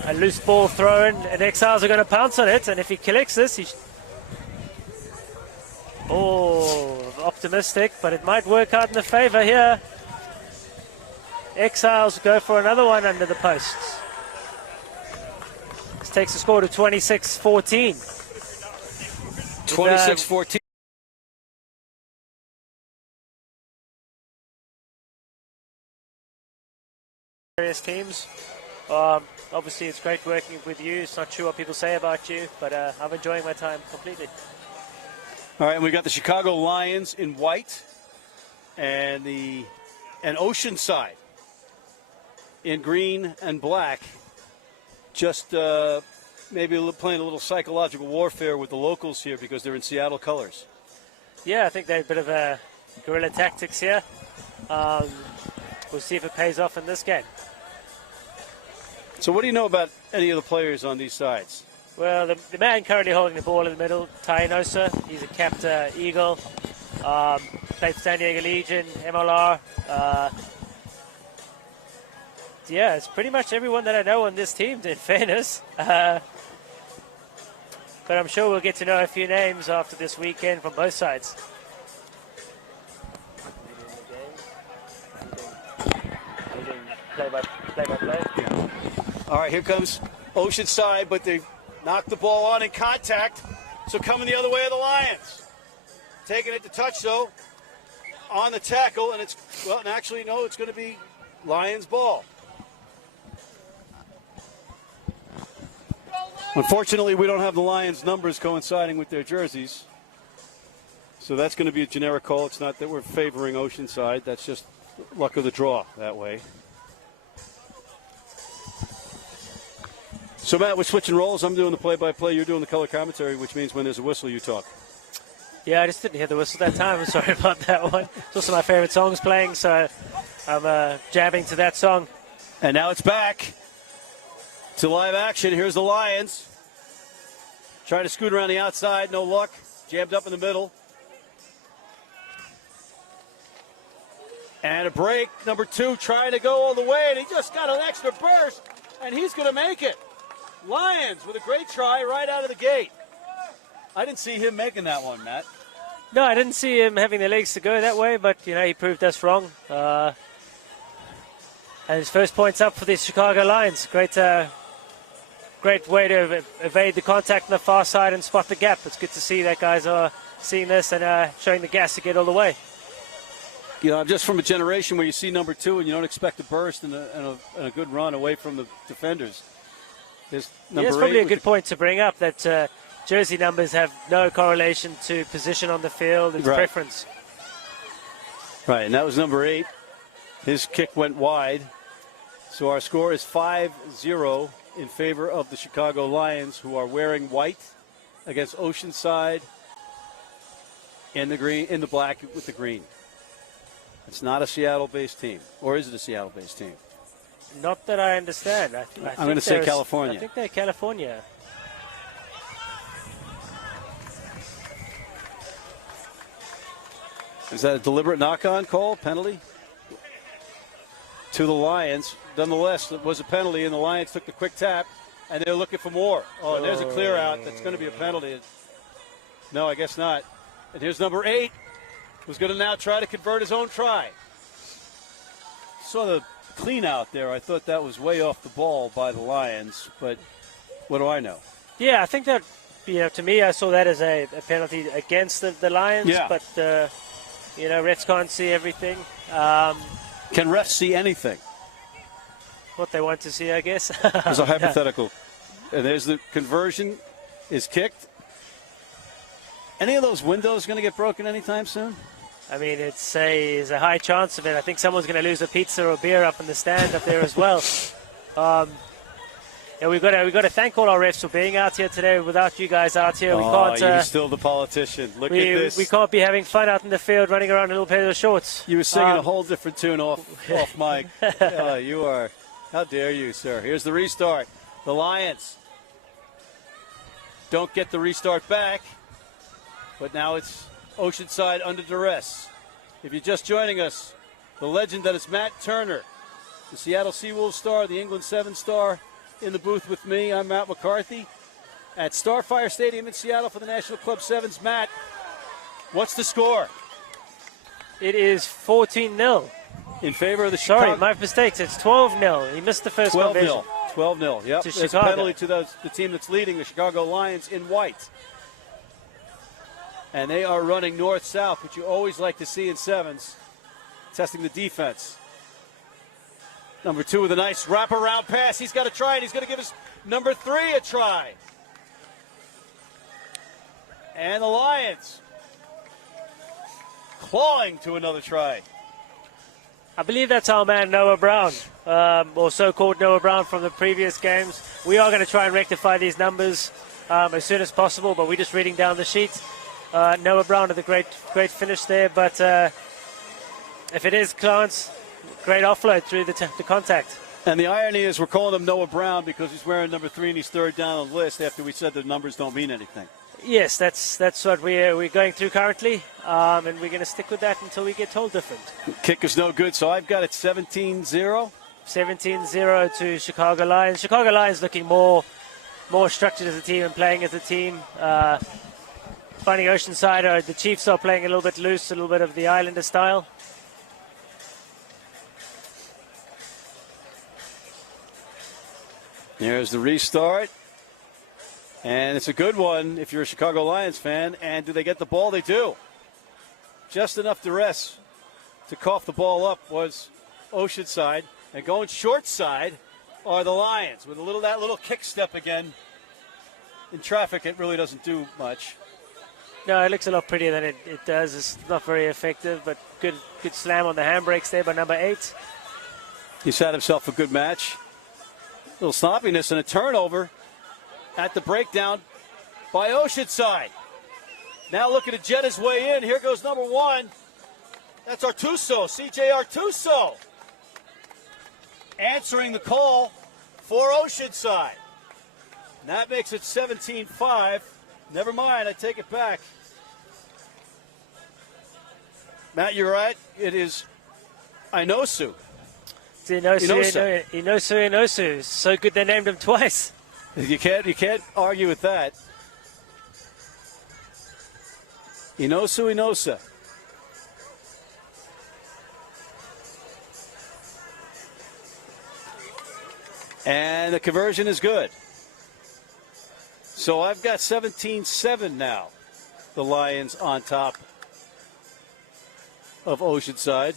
A loose ball thrown, and Exiles are going to pounce on it. And if he collects this, optimistic, but it might work out in the favor here. Exiles go for another one under the posts. This takes the score to 26-14. 26-14. Various teams. Obviously, it's great working with you. It's not true what people say about you, but I'm enjoying my time completely. All right, and we got the Chicago Lions in white and Oceanside in green and black. Just maybe playing a little psychological warfare with the locals here because they're in Seattle colors. Yeah, I think they're a bit of a guerrilla tactics here. We'll see if it pays off in this game. So what do you know about any of the players on these sides? Well, the man currently holding the ball in the middle, Tainosa, he's a capped Eagle. Played for San Diego Legion, MLR. Yeah, it's pretty much everyone that I know on this team, in fairness. But I'm sure we'll get to know a few names after this weekend from both sides. Play by play. Yeah. All right, here comes Oceanside, but they knocked the ball on in contact. So coming the other way of the Lions. Taking it to touch, though, on the tackle, and it's going to be Lions ball. Unfortunately, we don't have the Lions numbers coinciding with their jerseys. So that's going to be a generic call. It's not that we're favoring Oceanside. That's just luck of the draw that way. So, Matt, we're switching roles. I'm doing the play-by-play. You're doing the color commentary, which means when there's a whistle, you talk. Yeah, I just didn't hear the whistle that time. I'm sorry about that one. It's also my favorite song's playing, so I'm jabbing to that song. And now it's back to live action. Here's the Lions. Trying to scoot around the outside. No luck. Jammed up in the middle. And a break. Number 2 trying to go all the way, and he just got an extra burst, and he's going to make it. Lions with a great try right out of the gate. I didn't see him making that one, Matt. No, I didn't see him having the legs to go that way, but, he proved us wrong. And his first point's up for the Chicago Lions. Great way to evade the contact on the far side and spot the gap. It's good to see that guys are seeing this and showing the gas to get all the way. I'm just from a generation where you see number 2 and you don't expect a burst and a good run away from the defenders. There's number 8. It's probably a good point to bring up that jersey numbers have no correlation to position on the field. It's preference. Right, and that was number 8. His kick went wide. So our score is 5-0 in favor of the Chicago Lions, who are wearing white against Oceanside in the green, in the black with the green. It's not a Seattle-based team. Or is it a Seattle-based team? Not that I understand. I'm going to say California. I think they're California. Is that a deliberate knock-on call, penalty? To the Lions. Nonetheless, it was a penalty, and the Lions took the quick tap, and they're looking for more. Oh, and there's a clear out. That's going to be a penalty. No, I guess not. And here's number 8, who's going to now try to convert his own try. Saw the clean out there. I thought that was way off the ball by the Lions, but what do I know? Yeah, I think that, to me, I saw that as a penalty against the Lions, but, refs can't see everything. Can refs see anything? What they want to see, I guess. There's a hypothetical. And there's the conversion is kicked. Any of those windows going to get broken anytime soon? I mean, it's a high chance of it. I think someone's going to lose a pizza or beer up in the stand up there as well. Yeah, we've got to thank all our refs for being out here today. Without you guys out here, we can't. You're still the politician. Look at this. We can't be having fun out in the field, running around in a little pair of shorts. You were singing a whole different tune off mic. You are. How dare you, sir? Here's the restart. The Lions don't get the restart back, but now it's Oceanside under duress. If you're just joining us, the legend that is Matt Turner, the Seattle Seawolves star, the England 7 star, in the booth with me. I'm Matt McCarthy at Starfire Stadium in Seattle for the National Club Sevens. Matt, what's the score? It is 14-0. In favor of the Chicago. Sorry, my mistakes. It's 12-0. He missed the first conversion. 12-0. Yep. There's a penalty to the team that's leading, the Chicago Lions, in white. And they are running north-south, which you always like to see in sevens, testing the defense. Number 2 with a nice wraparound pass. He's got to try it. He's going to give his number 3 a try. And the Lions clawing to another try. I believe that's our man Noah Brown, or so-called Noah Brown from the previous games. We are going to try and rectify these numbers as soon as possible, but we're just reading down the sheet. Noah Brown with a great finish there, but if it is Clarence, great offload through the contact. And the irony is we're calling him Noah Brown because he's wearing number 3 and he's third down on the list after we said the numbers don't mean anything. Yes, that's what we're going through currently, and we're going to stick with that until we get told different. Kick is no good, so I've got it 17-0. 17-0 to Chicago Lions. Chicago Lions looking more structured as a team and playing as a team. Finding Oceanside, the Chiefs are playing a little bit loose, a little bit of the Islander style. There's the restart. And it's a good one if you're a Chicago Lions fan. And do they get the ball? They do. Just enough duress to cough the ball up was Oceanside. And going short side are the Lions with that little kick step again. In traffic, it really doesn't do much. No, it looks a lot prettier than it does. It's not very effective, but good slam on the handbrakes there by number 8. He's had himself a good match. A little sloppiness and a turnover at the breakdown by Oceanside. Now looking to jet his way in. Here goes number 1. That's Artuso, C.J. Artuso. Answering the call for Oceanside. And that makes it 17-5. Never mind, I take it back. Matt, you're right. It is Inosu. Inosu. So good they named him twice. You can't argue with that. Inosa. And the conversion is good. So I've got 17-7 now. The Lions on top of Oceanside.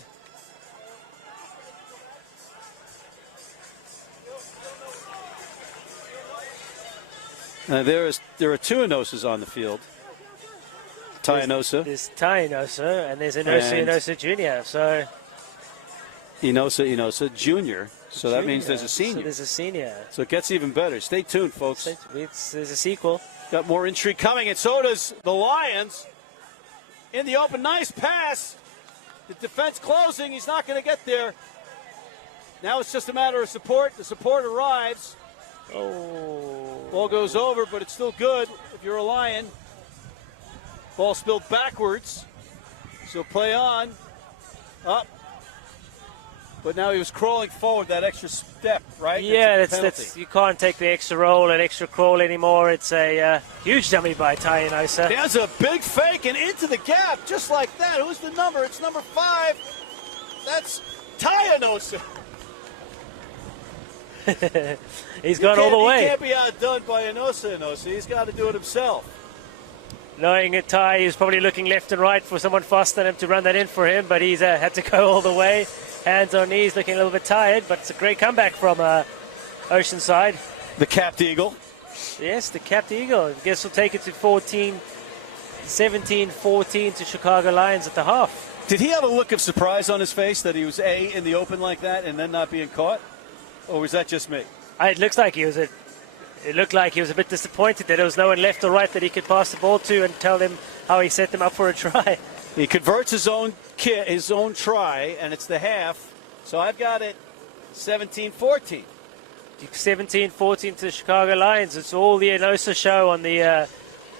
There are 2 Inosas on the field. Ty Inosa. There's Ty Inosa, and there's Inosa Jr. So Inosa Jr. So that means there's a senior. So there's a senior. So it gets even better. Stay tuned, folks. There's a sequel. Got more intrigue coming, and so does the Lions. In the open, nice pass. The defense closing. He's not going to get there. Now it's just a matter of support. The support arrives. Oh. Ball goes over, but it's still good if you're a Lion. Ball spilled backwards. So play on. Up. But now he was crawling forward, that extra step, right? Yeah, that's you can't take the extra roll and extra crawl anymore. It's a huge dummy by Ty Inosa. There's a big fake and into the gap, just like that. Who's the number? It's number 5. That's Ty Inosa. He's gone all the way. He can't be outdone by Inosa. He's got to do it himself. Knowing it, Ty, he's probably looking left and right for someone faster than him to run that in for him, but he's had to go all the way. Hands on knees, looking a little bit tired, but it's a great comeback from Oceanside. The capped eagle. Yes, the capped eagle. I guess we'll take it to 14-5 17-14 to Chicago Lions at the half. Did he have a look of surprise on his face that he was in the open like that and then not being caught? Or was that just me? It looked like he was a bit disappointed that there was no one left or right that he could pass the ball to and tell them how he set them up for a try. He converts his own try, and it's the half. So I've got it 17-14. 17-14 to the Chicago Lions. It's all the Enosa show on the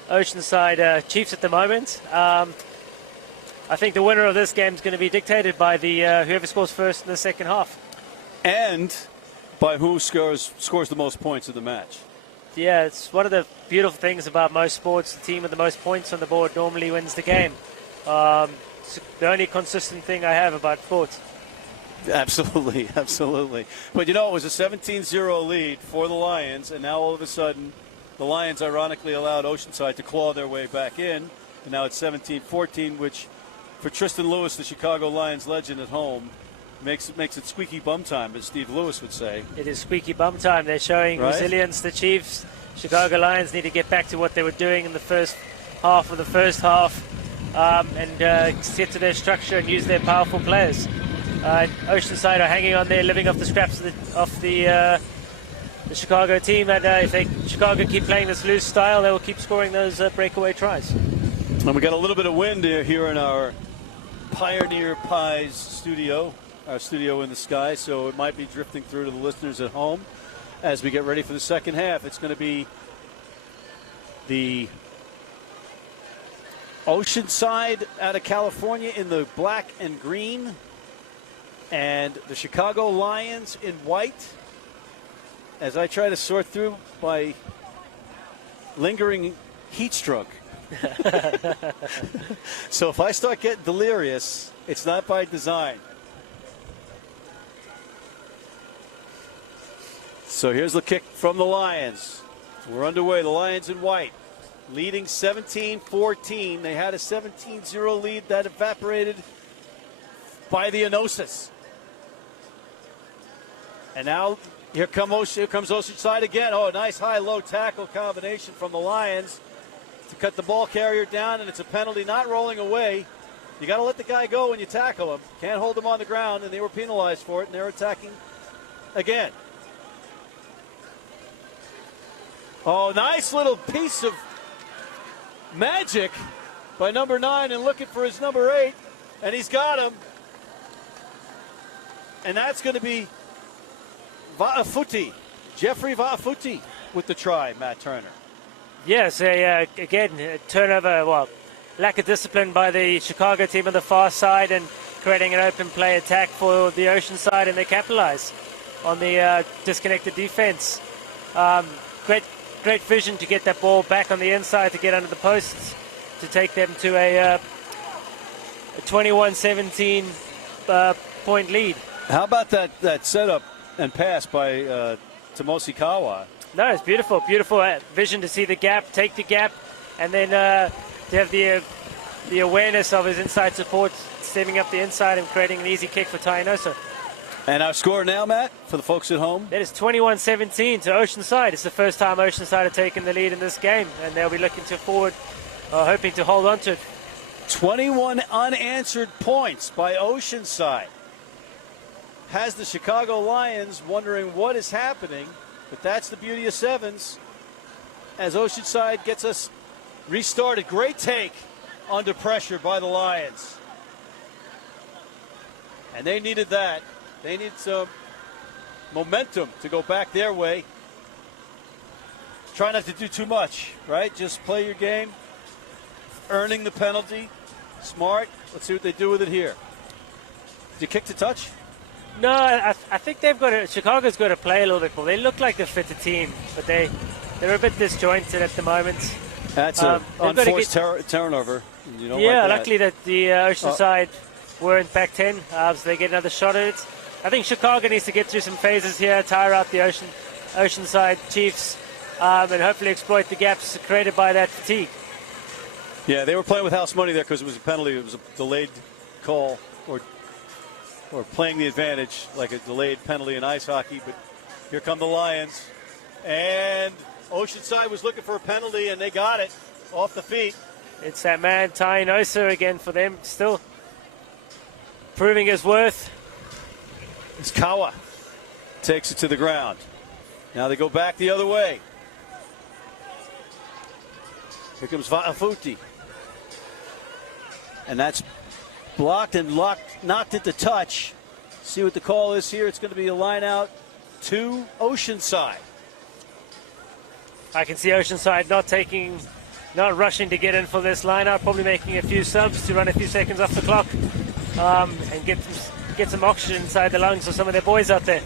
Oceanside Chiefs at the moment. I think the winner of this game is going to be dictated by the whoever scores first in the second half. And by who scores the most points of the match. Yeah, it's one of the beautiful things about most sports. The team with the most points on the board normally wins the game. It's the only consistent thing I have about sports. Absolutely, absolutely. But it was a 17-0 lead for the Lions, and now all of a sudden the Lions ironically allowed Oceanside to claw their way back in, and now it's 17-14, which for Tristan Lewis, the Chicago Lions legend at home, makes it squeaky bum time, as Steve Lewis would say. It is squeaky bum time. They're showing resilience. The Chiefs, Chicago Lions need to get back to what they were doing in the first half of the first half and stick to their structure and use their powerful players. Oceanside are hanging on there, living off the scraps of the Chicago team, and if Chicago keep playing this loose style, they will keep scoring those breakaway tries. And we got a little bit of wind here in our Pioneer Pies studio. Our studio in the sky, so it might be drifting through to the listeners at home as we get ready for the second half. It's going to be the Oceanside out of California in the black and green, and the Chicago Lions in white. As I try to sort through my lingering heat stroke. So if I start getting delirious, it's not by design. So here's the kick from the Lions. We're underway. The Lions in white, leading 17-14. They had a 17-0 lead that evaporated by the Enosas. And now here comes Oceanside again. Oh, nice high-low tackle combination from the Lions to cut the ball carrier down, and it's a penalty, not rolling away. You got to let the guy go when you tackle him. Can't hold him on the ground, and they were penalized for it, and they're attacking again. Oh, nice little piece of magic by number 9 and looking for his number 8. And he's got him. And that's going to be Va'afuti, Jeffrey Va'afuti with the try, Matt Turner. Yes, again, a turnover, lack of discipline by the Chicago team on the far side and creating an open play attack for the Oceanside, and they capitalize on the disconnected defense. Great vision to get that ball back on the inside to get under the posts to take them to a 21-17 point lead. How about that setup and pass by Tomosi Kawa? No, it's beautiful. Beautiful vision to see the gap, take the gap, and then to have the awareness of his inside support stemming up the inside and creating an easy kick for Tainosa. And our score now, Matt, for the folks at home? That is 21-17 to Oceanside. It's the first time Oceanside have taken the lead in this game, and they'll be looking to forward, hoping to hold on to it. 21 unanswered points by Oceanside. Has the Chicago Lions wondering what is happening, but that's the beauty of sevens as Oceanside gets us restarted. Great take under pressure by the Lions. And they needed that. They need some momentum to go back their way. Try not to do too much, right? Just play your game. Earning the penalty. Smart. Let's see what they do with it here. Did you kick to touch? No, I think Chicago's got to play a little bit more. They look like the fitter team, but they're a bit disjointed at the moment. That's an unforced turnover. You don't yeah, like that. luckily that the Oceanside were in back 10, so they get another shot at it. I think Chicago needs to get through some phases here, tire out the Oceanside Chiefs, and hopefully exploit the gaps created by that fatigue. Yeah, they were playing with house money there because it was a penalty. It was a delayed call or playing the advantage like a delayed penalty in ice hockey. But here come the Lions. And Oceanside was looking for a penalty, and they got it off the feet. It's that man, Ty Nosa, again for them, still proving his worth. It's Kawa takes it to the ground. Now they go back the other way. Here comes Va'afuti. And that's blocked and knocked into touch. See what the call is here. It's going to be a line out to Oceanside. I can see Oceanside not rushing to get in for this line out, probably making a few subs to run a few seconds off the clock and get some oxygen inside the lungs of some of their boys out there.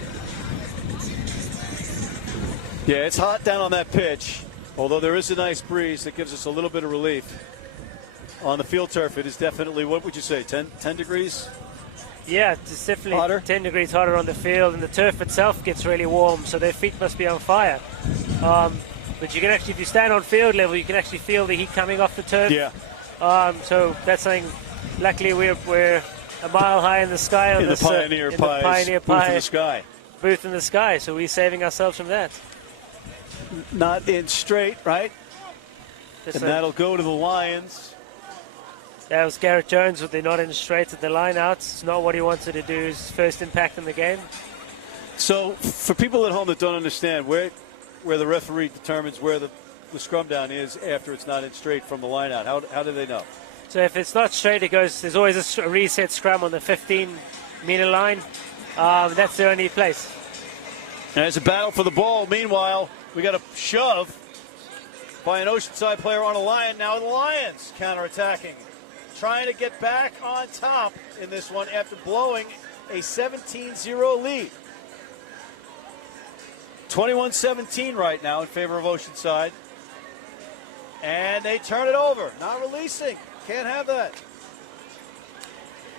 Yeah, it's hot down on that pitch, although there is a nice breeze that gives us a little bit of relief. On the field turf, it is definitely, what would you say, 10 degrees? Yeah, it's definitely hotter? 10 degrees hotter on the field, and the turf itself gets really warm, so their feet must be on fire. But you can actually, if you stand on field level, you can actually feel the heat coming off the turf. Yeah. So that's something, luckily we're a mile high in the sky on in this, the Pioneer Pies booth in the sky. Booth in the sky, so we're saving ourselves from that. Not in straight, right? And that'll go to the Lions. That was Garrett Jones with the not in straight at the line out. It's not what he wanted to do, his first impact in the game. So for people at home that don't understand, where the referee determines where the scrum down is after it's not in straight from the line out, how do they know? So if it's not straight, there's always a reset scrum on the 15-meter line. That's the only place. And it's a battle for the ball. Meanwhile, we got a shove by an Oceanside player on a Lion. Now the Lions counterattacking, trying to get back on top in this one after blowing a 17-0 lead. 21-17 right now in favor of Oceanside. And they turn it over. Not releasing. Can't have that.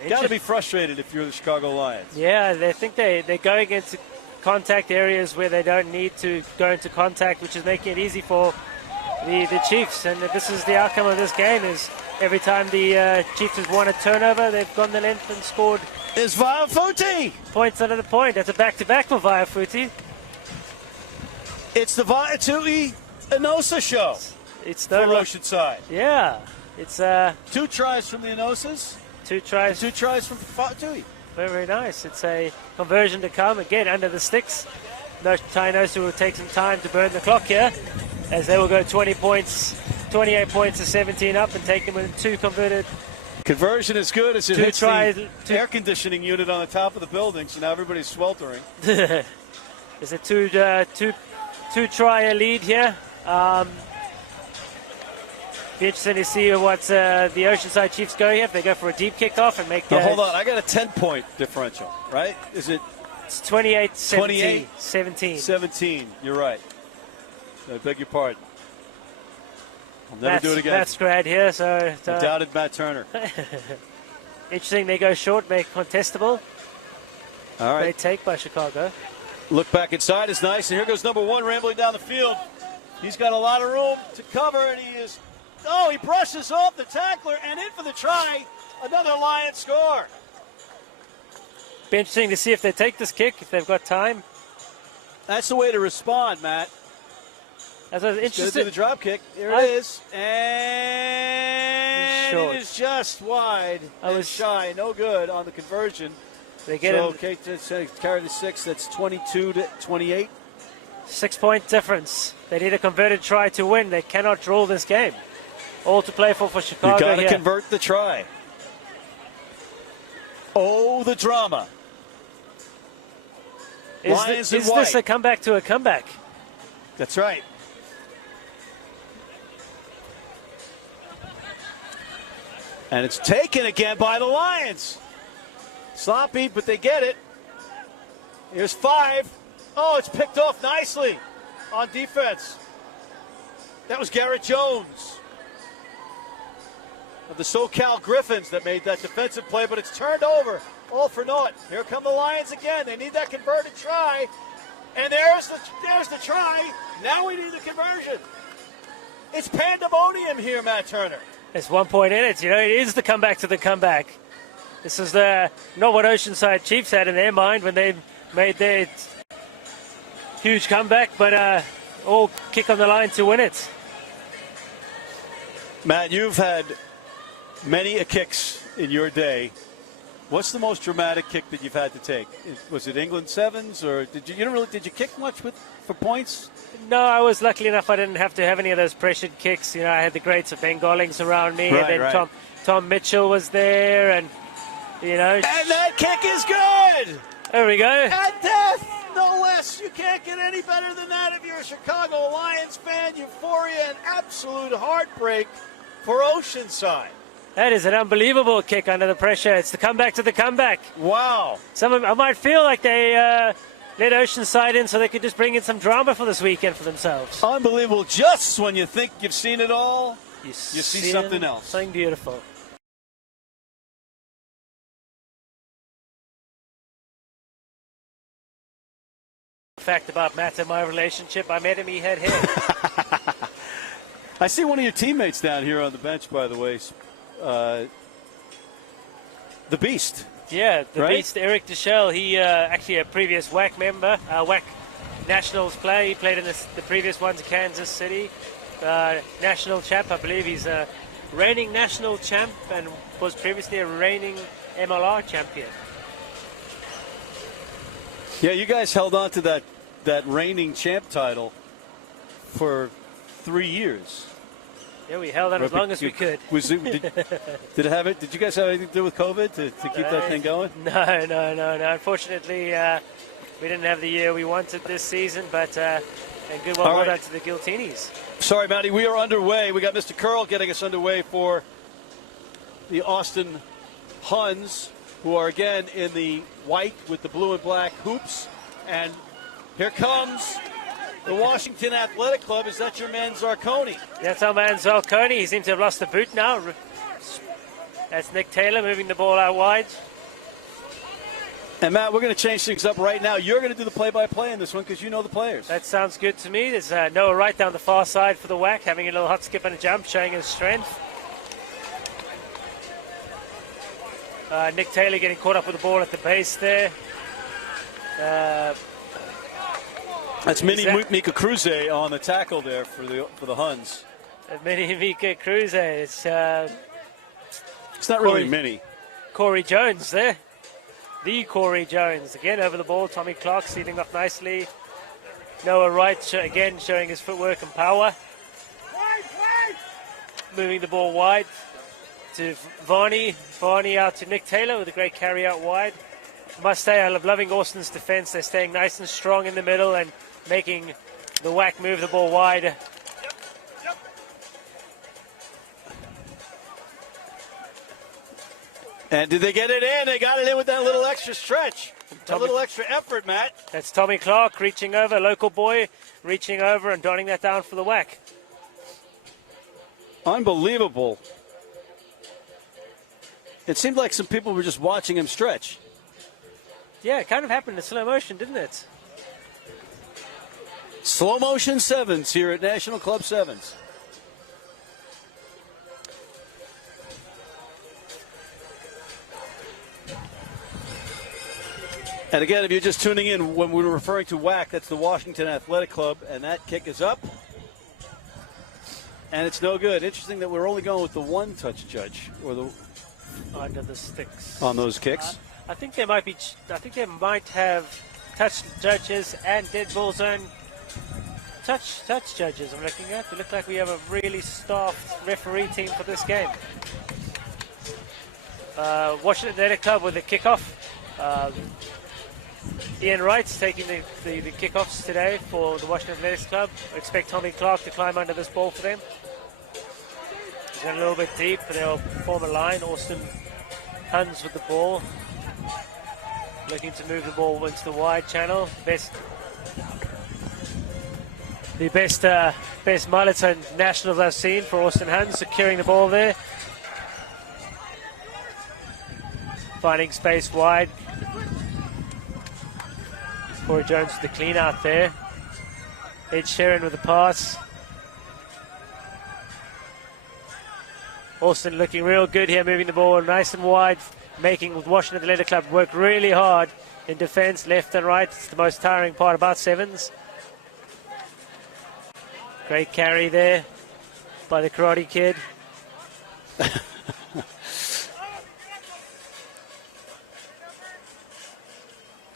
Got to be frustrated if you're the Chicago Lions. Yeah, they think they're going into contact areas where they don't need to go into contact, which is making it easy for the Chiefs. And this is the outcome of this game, is every time the Chiefs have won a turnover, they've gone the length and scored. It's Va'afuti. Points under the point. That's a back-to-back for Va'afuti. It's the Va'afuti Enosa show. It's for Oceanside. Yeah. It's 2 tries from the Enosas. 2 tries. 2 tries from Va'afuti. Very, very nice. It's a conversion to come again under the sticks. Ty Nosa will take some time to burn the clock here, as they will go 28 points to 17 up and take them with 2 converted. Conversion is good as it hits the air conditioning unit on the top of the building, so now everybody's sweltering. There's a two try lead here. Be interesting to see what the Oceanside Chiefs go here. If they go for a deep kickoff and make. Now, hold on, I got a 10-point differential, right? Is it? It's 28-17. 17. You're right. I beg your pardon. I'll never do it again. That's great here. So I doubted Matt Turner. Interesting. They go short, make contestable. All right. Great take by Chicago. Look back inside is nice, and here goes number 1 rambling down the field. He's got a lot of room to cover, and he is. Oh, he brushes off the tackler and in for the try. Another Lion score. Be interesting to see if they take this kick, if they've got time. That's the way to respond, Matt. As I was interested. Do the drop kick. Here it is. And it is just wide. Shy. No good on the conversion. They get carry the 6. That's 22-28. 6-point difference. They need a converted try to win. They cannot draw this game. All to play for Chicago. You got to convert the try. Oh, the drama. Is this a comeback to a comeback? That's right. And it's taken again by the Lions. Sloppy, but they get it. Here's 5. Oh, it's picked off nicely on defense. That was Garrett Jones of the SoCal Griffins that made that defensive play, but it's turned over, all for naught. Here come the Lions again. They need that converted try, and there's the try. Now we need the conversion. It's pandemonium here, Matt Turner. There's 1 point in it. You know, it is the comeback to the comeback. This is not what Oceanside Chiefs had in their mind when they made their huge comeback, but all kick on the line to win it. Matt, you've had many kicks in your day. What's the most dramatic kick that you've had to take? Was it England sevens, or did you kick much for points? No, I was lucky enough I didn't have to have any of those pressured kicks. You know, I had the greats of Bengolings around me, right, and then right. Tom Mitchell was there, and you know. And that kick is good. There we go. At death, no less. You can't get any better than that if you're a Chicago Lions fan. Euphoria and absolute heartbreak for Oceanside. That is an unbelievable kick under the pressure. It's the comeback to the comeback. Wow. I might feel like they let Oceanside in so they could just bring in some drama for this weekend for themselves. Unbelievable. Just when you think you've seen it all, you see something else. Something beautiful. Fact about Matt and my relationship, I met him, he had hair. I see one of your teammates down here on the bench, by the way. The Beast. Yeah, the right? Beast, Eric Deschelle. He actually a previous WAC member, WAC Nationals player. He played in the previous one to Kansas City. National champ, I believe. He's a reigning national champ and was previously a reigning MLR champion. Yeah, you guys held on to that reigning champ title for 3 years. Yeah, we held on as long as we could. Did you guys have anything to do with COVID to keep that thing going? No. Unfortunately, we didn't have the year we wanted this season, but a good one well done to the Giltinis. Sorry, Matty, we are underway. We got Mr. Curl getting us underway for the Austin Huns, who are again in the white with the blue and black hoops. And here comes the Washington Athletic Club. Is that your man Zarconi? That's our man Zarconi. He seems to have lost the boot now. That's Nick Taylor moving the ball out wide. And Matt, we're going to change things up right now. You're going to do the play-by-play in this one because you know the players. That sounds good to me. There's Noah Wright down the far side for the WAC, having a little hot skip and a jump, showing his strength. Nick Taylor getting caught up with the ball at the base there. That's Mini Mika Cruze on the tackle there for the Huns. Mini Mika Cruze. It's not really Mini. Corey Jones there. The Corey Jones. Again over the ball. Tommy Clark sealing up nicely. Noah Wright again showing his footwork and power. Moving the ball wide to Varney. Varney out to Nick Taylor with a great carry out wide. I must say, I'm loving Austin's defense. They're staying nice and strong in the middle and making the WAC move the ball wide. And did they get it in? They got it in with that little extra stretch. A little extra effort, Matt. That's Tommy Clark reaching over, local boy reaching over and donning that down for the WAC. Unbelievable. It seemed like some people were just watching him stretch. Yeah, it kind of happened in slow motion, didn't it? Slow motion sevens here at National Club Sevens. And again, if you're just tuning in, when we were referring to WAC, that's the Washington Athletic Club, and that kick is up. And it's no good. Interesting that we're only going with the one-touch judge, or the under the sticks on those kicks. I think they might be. I think they might have touch judges and dead ball zone touch judges. I'm looking at. It looks like we have a really staffed referee team for this game. Washington Athletic Club with the kickoff. Ian Wright's taking the kickoffs today for the Washington Athletics Club. I expect Tommy Clark to climb under this ball for them. He's going a little bit deep, but they'll form a line. Austin Huns with the ball. Looking to move the ball into the wide channel. The best Marlton Nationals I've seen for Austin Huns, securing the ball there. Finding space wide. Corey Jones with the clean out there. Ed Sheeran with the pass. Austin looking real good here, moving the ball nice and wide, making Washington Athletic Club work really hard in defense, left and right. It's the most tiring part about sevens. Great carry there by the Karate Kid.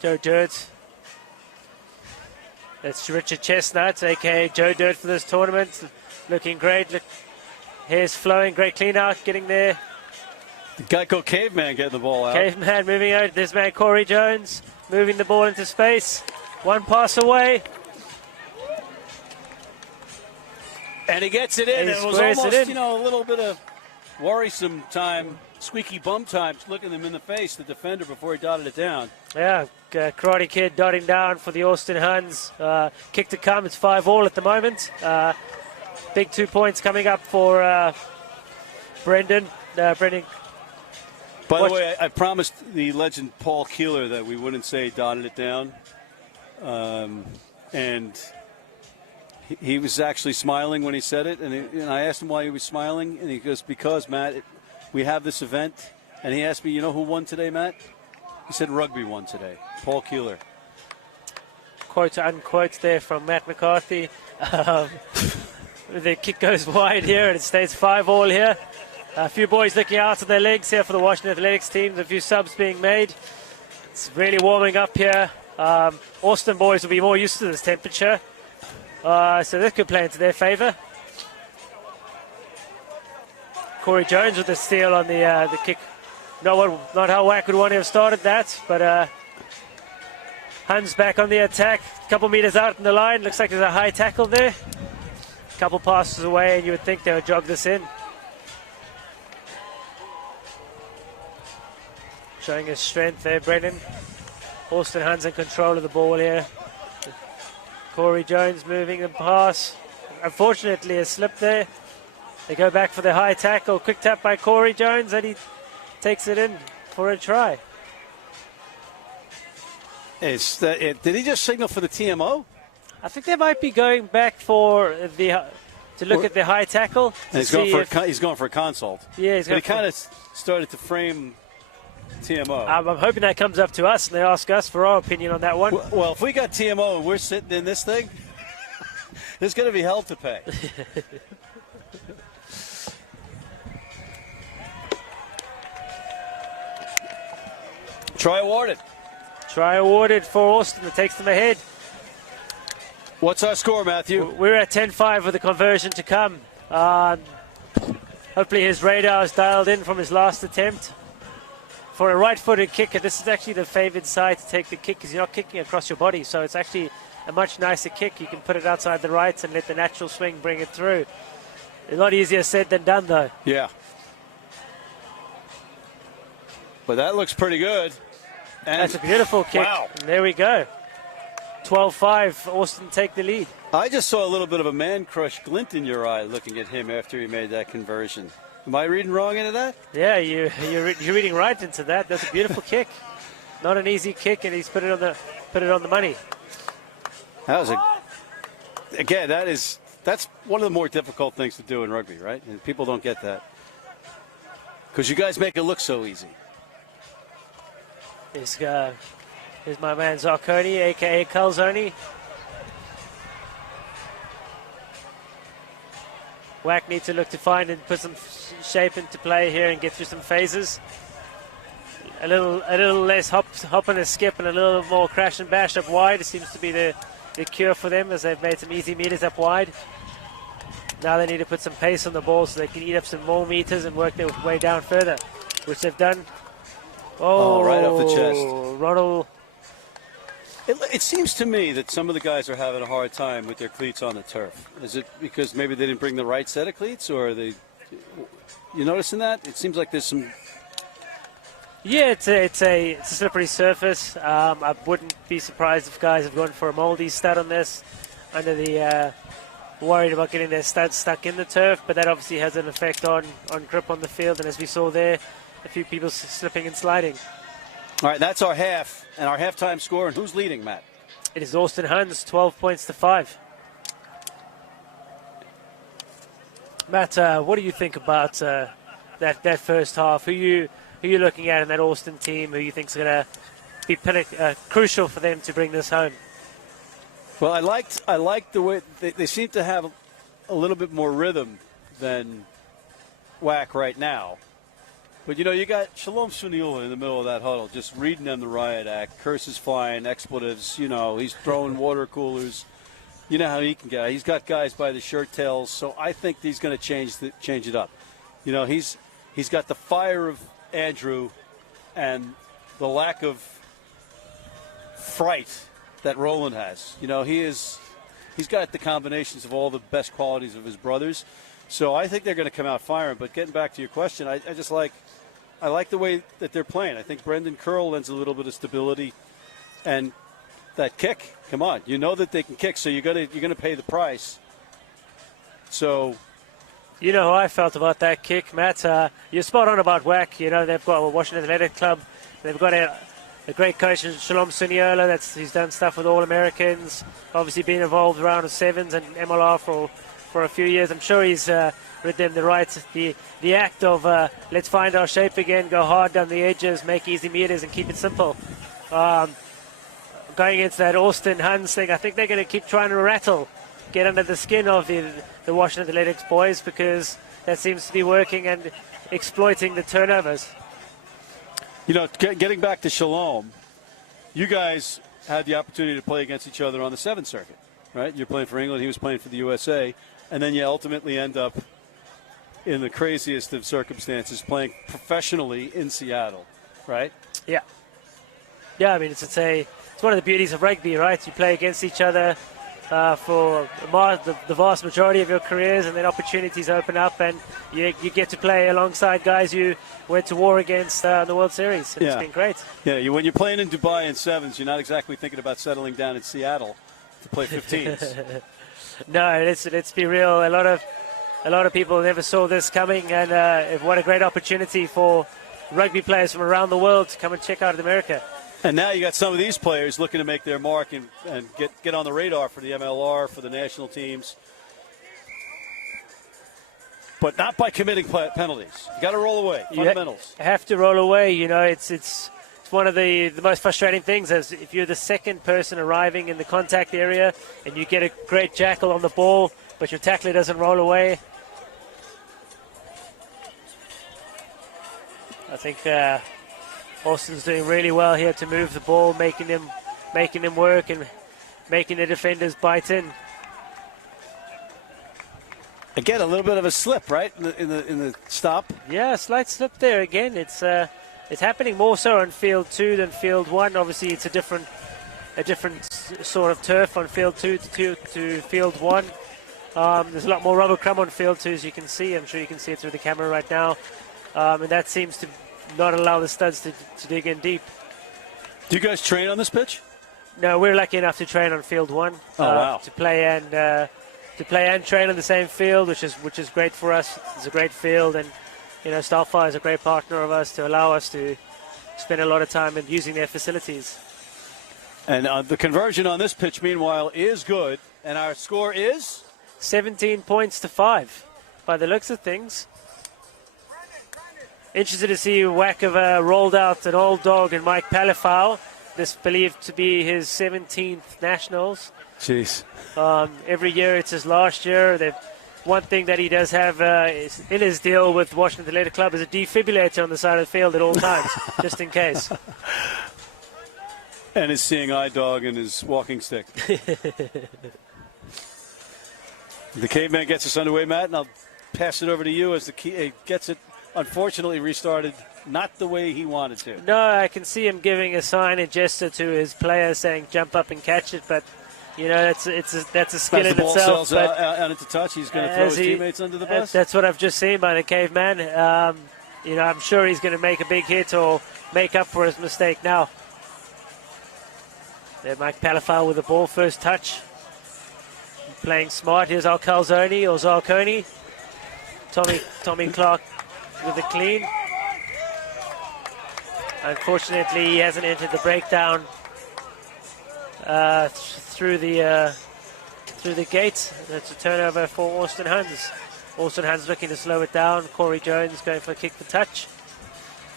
Joe Dirt. That's Richard Chestnut, a.k.a. Joe Dirt for this tournament. Looking great. Hair's flowing. Great clean out. Getting there. The Geico Caveman getting the ball out. Caveman moving out. This man, Corey Jones, moving the ball into space. One pass away. And he gets it in. He It was squares almost, it in. a little bit of worrisome time, squeaky bum time, looking him in the face, the defender, before he dotted it down. Yeah, Karate Kid dotting down for the Austin Huns. Kick to come. It's 5-all at the moment. Big 2 points coming up for Brendan. Brendan. By the way, I promised the legend Paul Keeler that we wouldn't say dotted it down. And he was actually smiling when he said it. And I asked him why he was smiling. And he goes, because, Matt, we have this event. And he asked me, you know who won today, Matt? He said Rugby won today. Paul Keeler. Quote unquote there from Matt McCarthy. The kick goes wide here and it stays 5-all here. A few boys looking out on their legs here for the Washington Athletics team. A few subs being made. It's really warming up here. Austin boys will be more used to this temperature. So this could play into their favour. Corey Jones with the steal on the kick. Not how Wack would want to have started that, but Huns back on the attack. A couple metres out in the line. Looks like there's a high tackle there. A couple passes away and you would think they would jog this in. Showing his strength there, Brendan. Austin Huns in control of the ball here. Corey Jones moving the pass. Unfortunately, a slip there. They go back for the high tackle. Quick tap by Corey Jones, and he takes it in for a try. Did he just signal for the TMO? I think they might be going back for to look at the high tackle. And he's going for a consult. Yeah, he kind of started to frame TMO. I'm hoping that comes up to us and they ask us for our opinion on that one. Well, if we got TMO and we're sitting in this thing, there's going to be hell to pay. Try awarded. Try awarded for Austin. That takes them ahead. What's our score, Matthew? We're at 10-5 with the conversion to come. Hopefully his radar is dialed in from his last attempt. For a right-footed kicker, this is actually the favoured side to take the kick because you're not kicking across your body. So it's actually a much nicer kick. You can put it outside the right and let the natural swing bring it through. A lot easier said than done, though. Yeah. But that looks pretty good. And that's a beautiful kick. Wow. And there we go. 12-5, Austin take the lead. I just saw a little bit of a man-crush glint in your eye looking at him after he made that conversion. Am I reading wrong into that? Yeah, you're reading right into that. That's a beautiful kick. Not an easy kick, and he's put it on the money. That was again, that's one of the more difficult things to do in rugby, right? And people don't get that. Because you guys make it look so easy. Here's my man Zarconi, a.k.a. Calzoni. Wack needs to look to find and put some shape into play here and get through some phases. A little less hop and a skip and a little more crash and bash up wide. It seems to be the cure for them as they've made some easy meters up wide. Now they need to put some pace on the ball so they can eat up some more meters and work their way down further, which they've done. Oh, right off the chest. Ronald. It seems to me that some of the guys are having a hard time with their cleats on the turf. Is it because maybe they didn't bring the right set of cleats, or are they? You noticing that? It seems like there's some. Yeah, it's a slippery surface. I wouldn't be surprised if guys have gone for a moldy stud on this, under the worried about getting their studs stuck in the turf. But that obviously has an effect on grip on the field, and as we saw there, a few people slipping and sliding. All right, that's our half and our halftime score. And who's leading, Matt? It is Austin Huns, 12 points to 5. Matt, what do you think about that first half? Who you looking at in that Austin team? Who you think is going to be crucial for them to bring this home? Well, I liked the way they seem to have a little bit more rhythm than whack right now. But, you know, you got Shalom Sunil in the middle of that huddle just reading them the riot act, curses flying, expletives, you know, he's throwing water coolers. You know how he can get. He's got guys by the shirt tails, so I think he's going to change it up. You know, he's got the fire of Andrew and the lack of fright that Roland has. You know, he's got the combinations of all the best qualities of his brothers. So I think they're going to come out firing. But getting back to your question, I like the way that they're playing. I think Brendan Curl lends a little bit of stability, and that kick. Come on, you know that they can kick, so you're gonna pay the price. So, you know how I felt about that kick, Matt. You're spot on about WAC. You know they've got a Washington Athletic Club. They've got a great coach, Shalom Suniola. He's done stuff with All Americans. Obviously been involved around the sevens and MLR for a few years. I'm sure he's read them the right. The act of let's find our shape again, go hard down the edges, make easy meters, and keep it simple. Going into that Austin Huns thing, I think they're going to keep trying to get under the skin of the Washington Athletics boys, because that seems to be working and exploiting the turnovers. You know, getting back to Shalom, you guys had the opportunity to play against each other on the 7th circuit, right? You're playing for England, he was playing for the USA, and then you ultimately end up in the craziest of circumstances playing professionally in Seattle, right? Yeah. Yeah, I mean, it's one of the beauties of rugby, right? You play against each other for the vast majority of your careers, and then opportunities open up, and you get to play alongside guys you went to war against in the World Series. It's been great. Yeah, when you're playing in Dubai in sevens, you're not exactly thinking about settling down in Seattle to play 15s. No, let's be real. A lot of people never saw this coming, and what a great opportunity for rugby players from around the world to come and check out America. And now you got some of these players looking to make their mark and get on the radar for the MLR, for the national teams. But not by committing penalties. You got to roll away. Fundamentals. You have to roll away. You know, it's one of the most frustrating things, is if you're the second person arriving in the contact area and you get a great jackal on the ball, but your tackler doesn't roll away. I think Austin's doing really well here to move the ball, making them work and making the defenders bite in. Again, a little bit of a slip, right, in the stop. Yeah, a slight slip there again. It's happening more so on field 2 than field 1. Obviously, it's a different sort of turf on field 2 to field 1. There's a lot more rubber crumb on field 2, as you can see. I'm sure you can see it through the camera right now, and that seems to not allow the studs to dig in deep. Do you guys train on this pitch? No, we're lucky enough to train on field 1. Wow. To play and train on the same field, which is great for us. It's a great field, and you know, Starfire is a great partner of us to allow us to spend a lot of time in using their facilities. And the conversion on this pitch, meanwhile, is good, and our score is 17 points to 5, by the looks of things. Interested to see WAC have rolled out an old dog in Mike Palifau. This believed to be his 17th Nationals. Jeez. Every year it's his last year. One thing that he does have in his deal with Washington Athletic Club is a defibrillator on the side of the field at all times, just in case. And his seeing eye dog and his walking stick. The caveman gets us underway, Matt, and I'll pass it over to you as the gets it. Unfortunately, restarted not the way he wanted to. No, I can see him giving a sign and gesture to his player saying jump up and catch it, but you know that's a skill in itself. But out into touch, he's going to throw his teammates under the bus. That's what I've just seen by the caveman. You know, I'm sure he's going to make a big hit or make up for his mistake now. There, Mike Palifau with the ball, first touch. Playing smart. Here's our Calzoni or Zarconi. Tommy Clark with the clean. Unfortunately, he hasn't entered the breakdown through the gate. That's a turnover for Austin Huns. Austin Huns looking to slow it down. Corey Jones going for a kick for touch.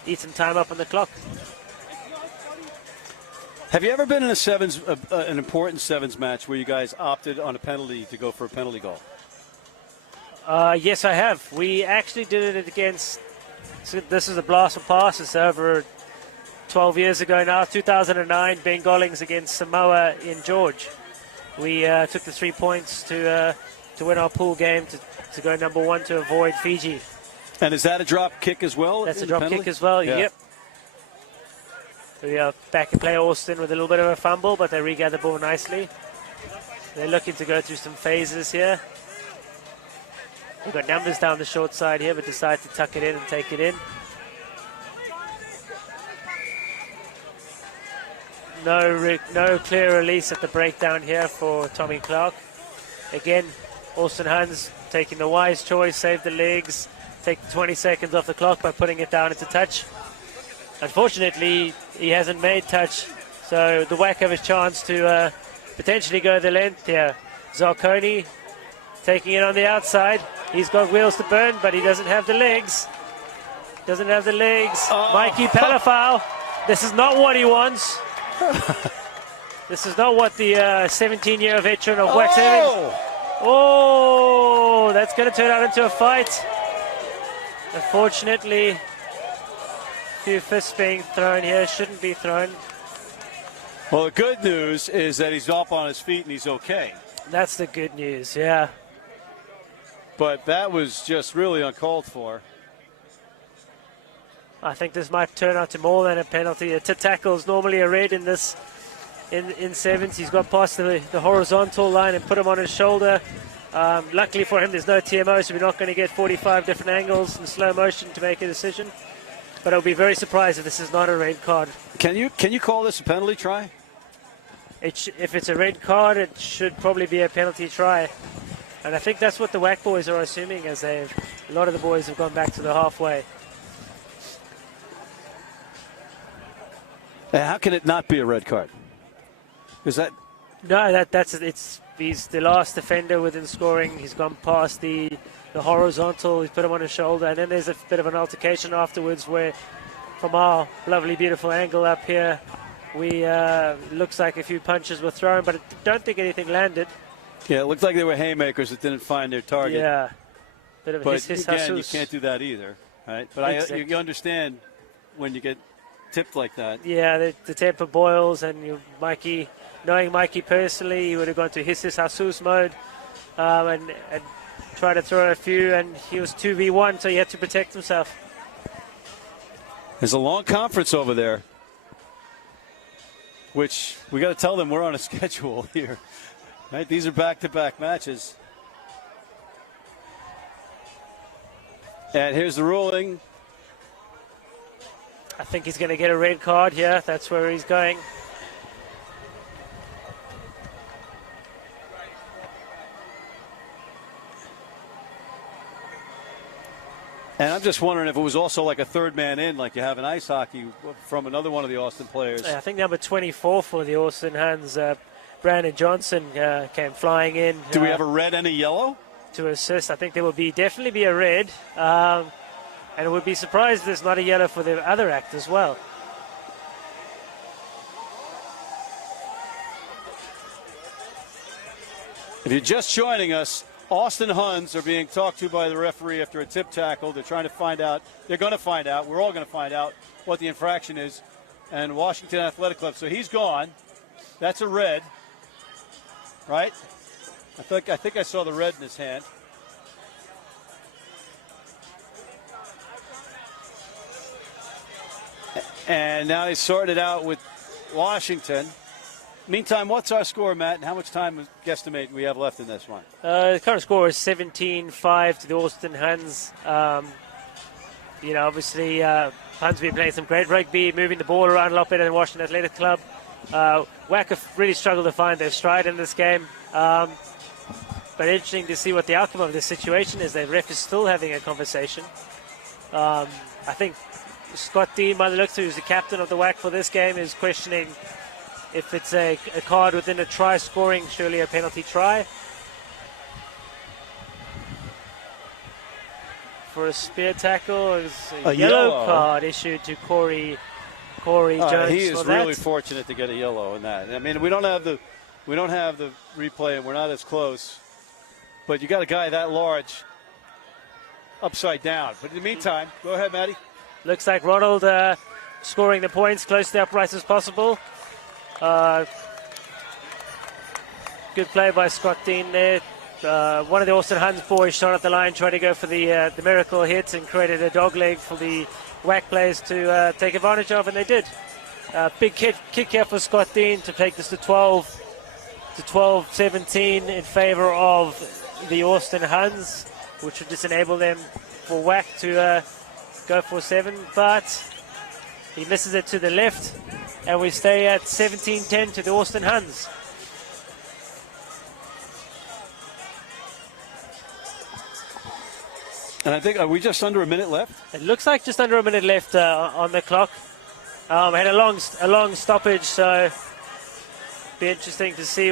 Eat some time up on the clock. Have you ever been in an important sevens match where you guys opted on a penalty to go for a penalty goal? Yes, I have. We actually did it against, so this is a blast from past. It's over 12 years ago now, 2009, Bengolings against Samoa in George. We took the 3 points to win our pool game, to go number 1 to avoid Fiji. And is that a drop kick as well? That's a drop kick as well, Yep. We are back in play. Austin with a little bit of a fumble, but they regather the ball nicely. They're looking to go through some phases here. We've got numbers down the short side here, but decide to tuck it in and take it in. No clear release at the breakdown here for Tommy Clark. Again, Austin Huns taking the wise choice, save the legs, take the 20 seconds off the clock by putting it down into touch. Unfortunately, he hasn't made touch, so the WAC have a chance to potentially go the length here. Zarconi taking it on the outside. He's got wheels to burn, but he doesn't have the legs. Mikey Palafau. This is not what he wants. This is not what the 17-year veteran of WAC 7. Oh, that's going to turn out into a fight. Unfortunately, a few fists being thrown here. Shouldn't be thrown. Well, the good news is that he's up on his feet and he's okay. That's the good news, yeah. But that was just really uncalled for. I think this might turn out to more than a penalty. A tip tackle is normally a red in this in sevens. He's got past the horizontal line and put him on his shoulder. Luckily for him, there's no TMO, so we're not going to get 45 different angles in slow motion to make a decision. But I'll be very surprised if this is not a red card. Can you call this a penalty try? If it's a red card, it should probably be a penalty try. And I think that's what the WAC boys are assuming, as a lot of the boys have gone back to the halfway. How can it not be a red card? Is that? No, he's the last defender within scoring. He's gone past the horizontal. He's put him on his shoulder, and then there's a bit of an altercation afterwards where, from our lovely, beautiful angle up here, looks like a few punches were thrown, but I don't think anything landed. Yeah, it looked like they were haymakers that didn't find their target. Yeah, bit of a hiss. Again, you can't do that either, right? But exactly. You understand when you get tipped like that. Yeah, the temper boils, and Mikey, knowing Mikey personally, he would have gone to hiss Jesus mode and try to throw a few, and he was 2v1, so he had to protect himself. There's a long conference over there, which we got to tell them we're on a schedule here. Right, these are back-to-back matches. And here's the ruling. I think he's going to get a red card here. That's where he's going. And I'm just wondering if it was also like a third man in, like you have in ice hockey from another one of the Austin players. I think number 24 for the Austin Huns, Brandon Johnson, came flying in. Do we have a red and a yellow? To assist. I think there will definitely be a red. And it would be surprised if there's not a yellow for the other act as well. If you're just joining us, Austin Huns are being talked to by the referee after a tip tackle. They're trying to find out. They're going to find out. We're all going to find out what the infraction is. And Washington Athletic Club. So he's gone. That's a red. Right? I think I saw the red in his hand. And now they sorted it out with Washington. Meantime, what's our score, Matt, and how much time guesstimate we have left in this one? The current score is 17-5 to the Austin Huns. Obviously, Huns have been playing some great rugby, moving the ball around a lot better than Washington Athletic Club. WAC have really struggled to find their stride in this game. But interesting to see what the outcome of this situation is. The ref is still having a conversation. I think Scott Dean, by the looks of it, who's the captain of the WAC for this game, is questioning if it's a card within a try scoring, surely a penalty try. For a spear tackle, is a yellow card issued to Corey Jones. He is really fortunate to get a yellow in that. I mean, we don't have the replay, and we're not as close. But you got a guy that large upside down. But in the meantime, go ahead, Matty. Looks like Ronald scoring the points close to the uprights as possible. Good play by Scott Dean there. One of the Austin Huns boys shot at the line, tried to go for the miracle hit and created a dog leg for the whack players to take advantage of, and they did. Big kick here for Scott Dean to take this to 12-17 in favour of the Austin Huns, which would just enable them for whack to go for 7, but he misses it to the left, and we stay at 17-10 to the Austin Huns. And I think, are we just under a minute left? It looks like just under a minute left on the clock. Had a long stoppage, so be interesting to see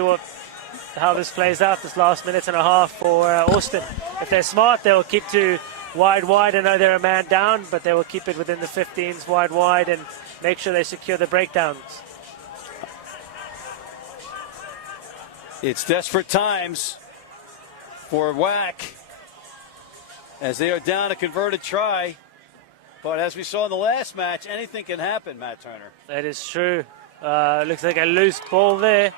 how this plays out this last minute and a half for Austin. If they're smart, they'll keep to wide. I know they're a man down, but they will keep it within the 15s wide and make sure they secure the breakdowns. It's desperate times for whack as they are down a converted try. But as we saw in the last match, anything can happen, Matt Turner. That is true. Looks like a loose ball there.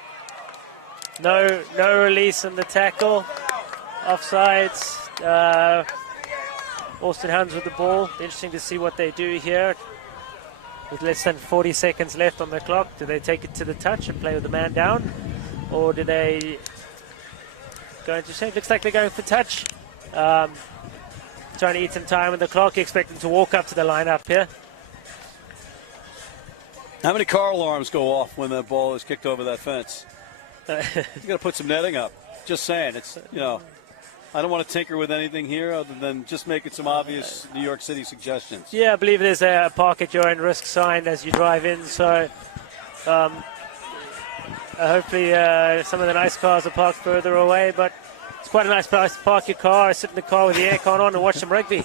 No release on the tackle. Offsides. Austin Huns with the ball. Interesting to see what they do here. With less than 40 seconds left on the clock. Do they take it to the touch and play with the man down? Or do they go into shape? Looks like they're going for touch. Trying to eat some time on the clock. Expect them to walk up to the lineup here. How many car alarms go off when that ball is kicked over that fence? You got to put some netting up. Just saying. It's, I don't want to tinker with anything here other than just making some obvious New York City suggestions. Yeah, I believe there's a park at your own risk sign as you drive in. So hopefully some of the nice cars are parked further away, but it's quite a nice place to park your car, sit in the car with the aircon on and watch some rugby.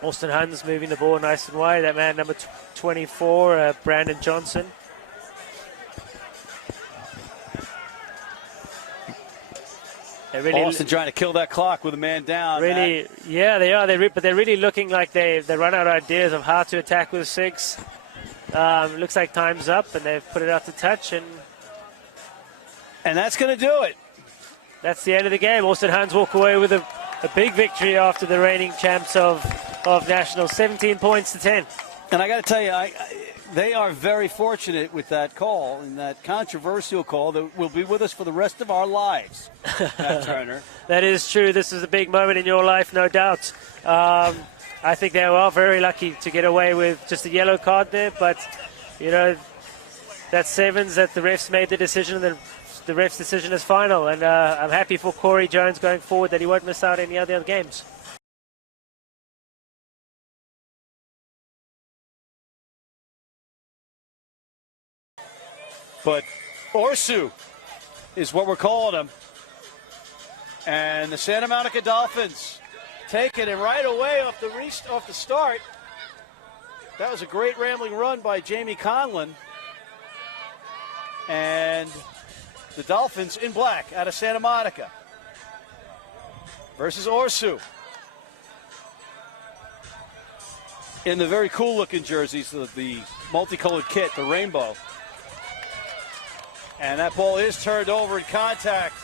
Austin Huns moving the ball nice and wide. That man number 24, Brandon Johnson. Austin trying to kill that clock with a man down. Really, Matt. Yeah, they are. But they're really looking like they run out of ideas of how to attack with 6. Looks like time's up, and they've put it out to touch, and that's going to do it. That's the end of the game. Austin Huns walk away with a big victory after the reigning champs of Nationals, 17 points to 10. And I got to tell you, they are very fortunate with that call, and that controversial call that will be with us for the rest of our lives, Matt Turner. That is true. This is a big moment in your life, no doubt. I think they were very lucky to get away with just a yellow card there, but, that's 7s that the refs made the decision, and the ref's decision is final. And I'm happy for Corey Jones going forward that he won't miss out any other games. But Orsu is what we're calling him. And the Santa Monica Dolphins taking it right away off the start. That was a great rambling run by Jamie Conlon. And the Dolphins in black out of Santa Monica versus Orsu. In the very cool-looking jerseys, the multicolored kit, the rainbow. And that ball is turned over in contact,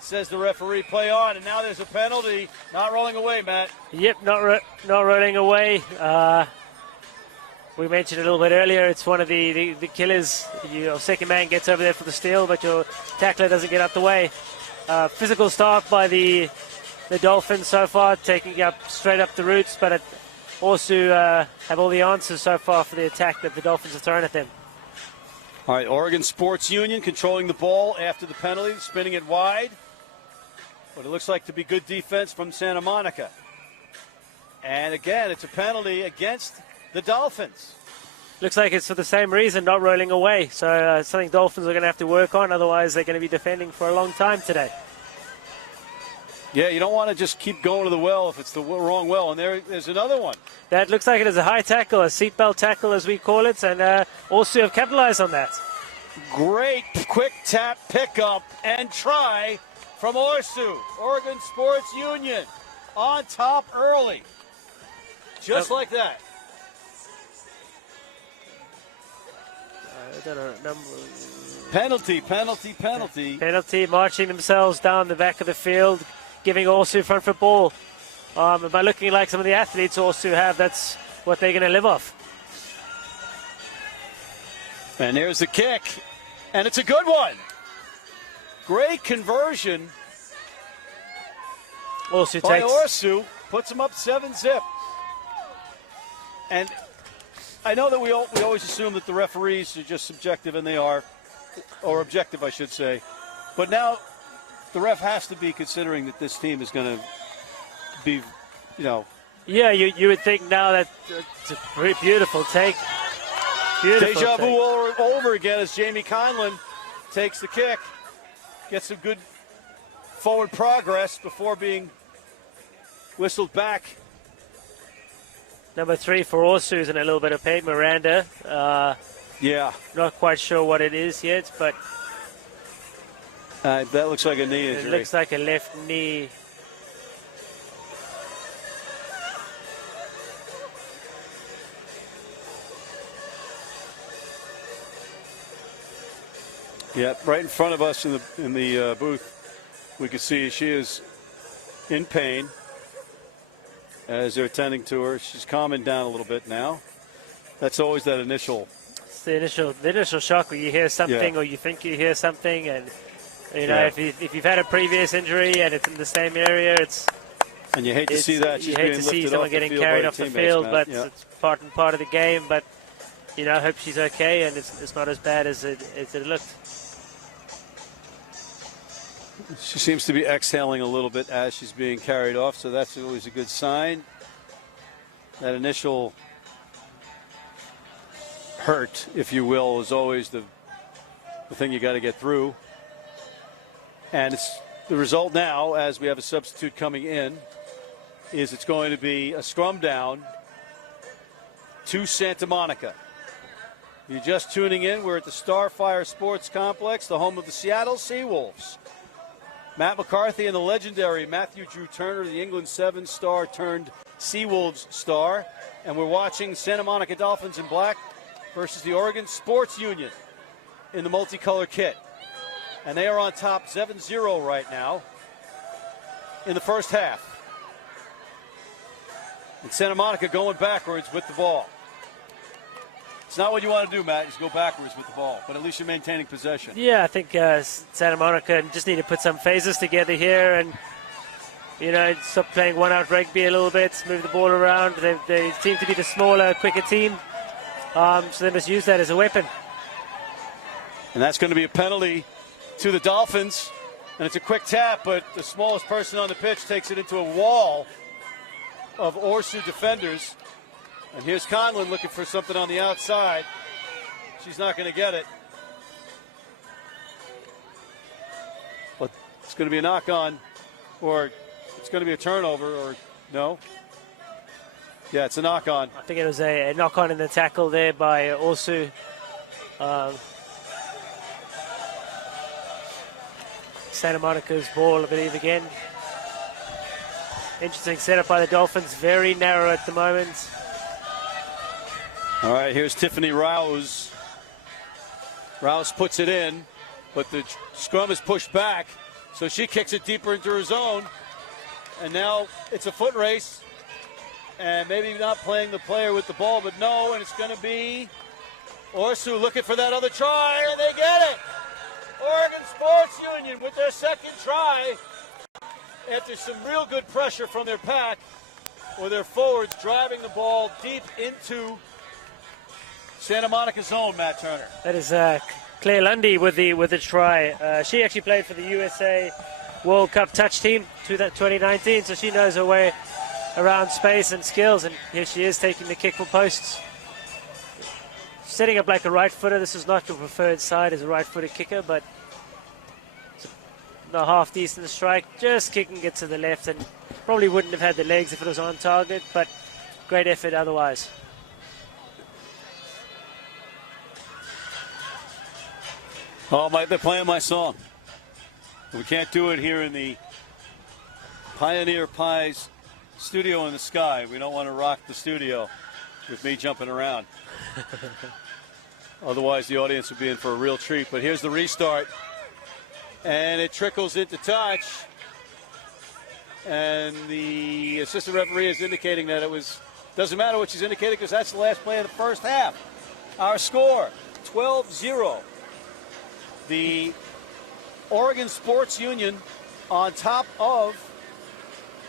says the referee. Play on, and now there's a penalty. Not rolling away, Matt. Yep, not rolling away. We mentioned a little bit earlier, it's one of the killers. Your second man gets over there for the steal, but your tackler doesn't get out the way. Physical start by the Dolphins so far, taking up straight up the roots, but also have all the answers so far for the attack that the Dolphins have thrown at them. All right, Oregon Sports Union controlling the ball after the penalty, spinning it wide. But it looks like to be good defense from Santa Monica. And again, it's a penalty against the Dolphins. Looks like it's for the same reason, not rolling away. So something Dolphins are going to have to work on. Otherwise, they're going to be defending for a long time today. Yeah, you don't want to just keep going to the well if it's the wrong well. And there's another one. That looks like it is a high tackle, a seatbelt tackle as we call it. And also have capitalized on that. Great quick tap, pickup, and try from Orsu. Oregon Sports Union on top early. Just like that. I don't know, number. Penalty. Penalty, marching themselves down the back of the field, giving Orsu front foot ball. By looking like some of the athletes Orsu have, that's what they're going to live off. And there's the kick, and it's a good one. Great conversion Orsu by takes. Orsu, puts them up 7-zip. And I know that we always assume that the referees are just subjective, and they are, or objective, I should say. But now the ref has to be considering that this team is going to be, Yeah, you would think now that it's a pretty beautiful take. Beautiful deja take. vu over again as Jamie Conlon takes the kick, gets some good forward progress before being whistled back. Number 3 for Orsu is in a little bit of pain. Miranda. Yeah. Not quite sure what it is yet, but That looks like a knee injury. it looks like a left knee. Yeah, right in front of us in the booth, we can see she is in pain as they're attending to her. She's calming down a little bit now. That's always that initial. It's the initial shock where you hear something, Yeah. or you think you hear something, and Yeah. if you've had a previous injury and it's in the same area, And you hate to see that. She's you hate being to lifted see someone off the getting field carried by off the teammates, field, Matt. but Yeah. it's part of the game. But I hope she's okay, and it's not as bad as it looked. She seems to be exhaling a little bit as she's being carried off, so that's always a good sign. That initial hurt, if you will, is always the thing you got to get through. And it's the result now, as we have a substitute coming in, is it's going to be a scrum down to Santa Monica. If you're just tuning in, we're at the Starfire Sports Complex, the home of the Seattle Seawolves. Matt McCarthy and the legendary Matthew Drew Turner, the England 7-star turned Seawolves star. And we're watching Santa Monica Dolphins in black versus the Oregon Sports Union in the multicolor kit. And they are on top 7-0 right now in the first half. And Santa Monica going backwards with the ball. It's not what you want to do, Matt, is go backwards with the ball, but at least you're maintaining possession. Yeah, I think Santa Monica just need to put some phases together here and, stop playing one-out rugby a little bit, move the ball around. They seem to be the smaller, quicker team, so they must use that as a weapon. And that's going to be a penalty to the Dolphins, and it's a quick tap, but the smallest person on the pitch takes it into a wall of Orsu defenders. And here's Conlon looking for something on the outside. She's not going to get it. But it's going to be a knock-on, or it's going to be a turnover, or no? Yeah, it's a knock-on. I think it was a knock-on in the tackle there by Orsu. Santa Monica's ball, I believe, again. Interesting setup by the Dolphins. Very narrow at the moment. All right, here's Tiffany Rouse. Rouse puts it in, but the scrum is pushed back, so she kicks it deeper into her zone. And now it's a foot race, and maybe not playing the player with the ball, but no, and it's going to be Orsu looking for that other try, and they get it. Oregon Sports Union with their second try after some real good pressure from their pack, or their forwards driving the ball deep into Santa Monica zone, Matt Turner. That is Claire Lundy with the try. She actually played for the USA World Cup touch team to that 2019, so she knows her way around space and skills, and here she is taking the kick for posts. Setting up like a right footer. This is not your preferred side as a right footed kicker, but it's a half decent strike. Just kicking it to the left, and probably wouldn't have had the legs if it was on target, but great effort otherwise. Oh, they're playing my song. We can't do it here in the Pioneer Pies studio in the sky. We don't want to rock the studio with me jumping around. Otherwise, the audience would be in for a real treat. But here's the restart. And it trickles into touch. And the assistant referee is indicating that it was, doesn't matter what she's indicating because that's the last play of the first half. Our score, 12-0. The Oregon Sports Union on top of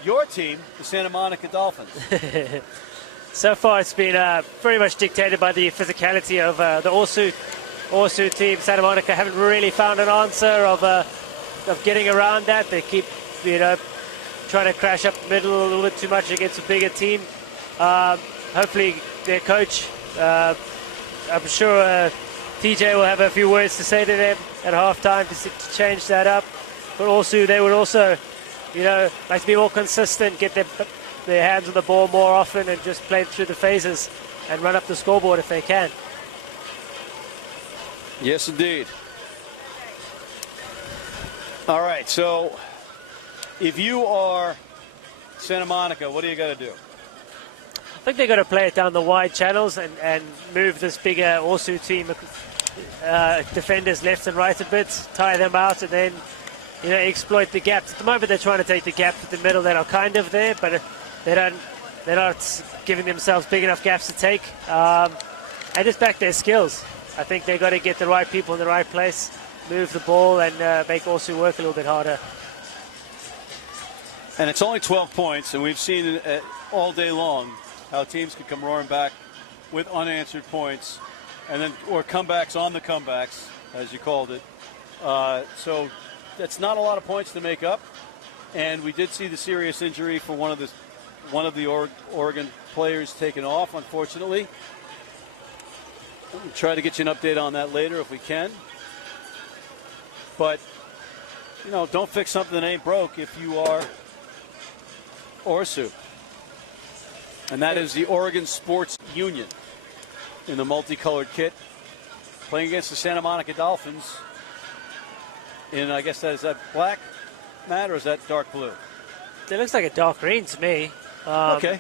your team, the Santa Monica Dolphins. So far, it's been very much dictated by the physicality of the Orsu team. Santa Monica haven't really found an answer of getting around that. They keep, trying to crash up the middle a little bit too much against a bigger team. Hopefully, their coach, I'm sure TJ will have a few words to say to them at halftime to change that up. But also, they would also, like to be more consistent, get their hands on the ball more often and just play through the phases and run up the scoreboard if they can. Yes, indeed. All right, so if you are Santa Monica, what do you got to do? I think they've got to play it down the wide channels and move this bigger Orsu team defenders left and right a bit, tie them out, and then exploit the gaps. At the moment, they're trying to take the gaps in the middle that are kind of there, but they're not giving themselves big enough gaps to take. And just back their skills. I think they've got to get the right people in the right place, move the ball, and make Orsu work a little bit harder. And it's only 12 points, and we've seen it all day long how teams can come roaring back with unanswered points, and then or comebacks on the comebacks, as you called it. So that's not a lot of points to make up. And we did see the serious injury for one of the Oregon players taken off, unfortunately. We'll try to get you an update on that later if we can. But don't fix something that ain't broke if you are Orsu. And that is the Oregon Sports Union in the multicolored kit, playing against the Santa Monica Dolphins in, I guess, is that black, Matt, or is that dark blue? It looks like a dark green to me. Okay.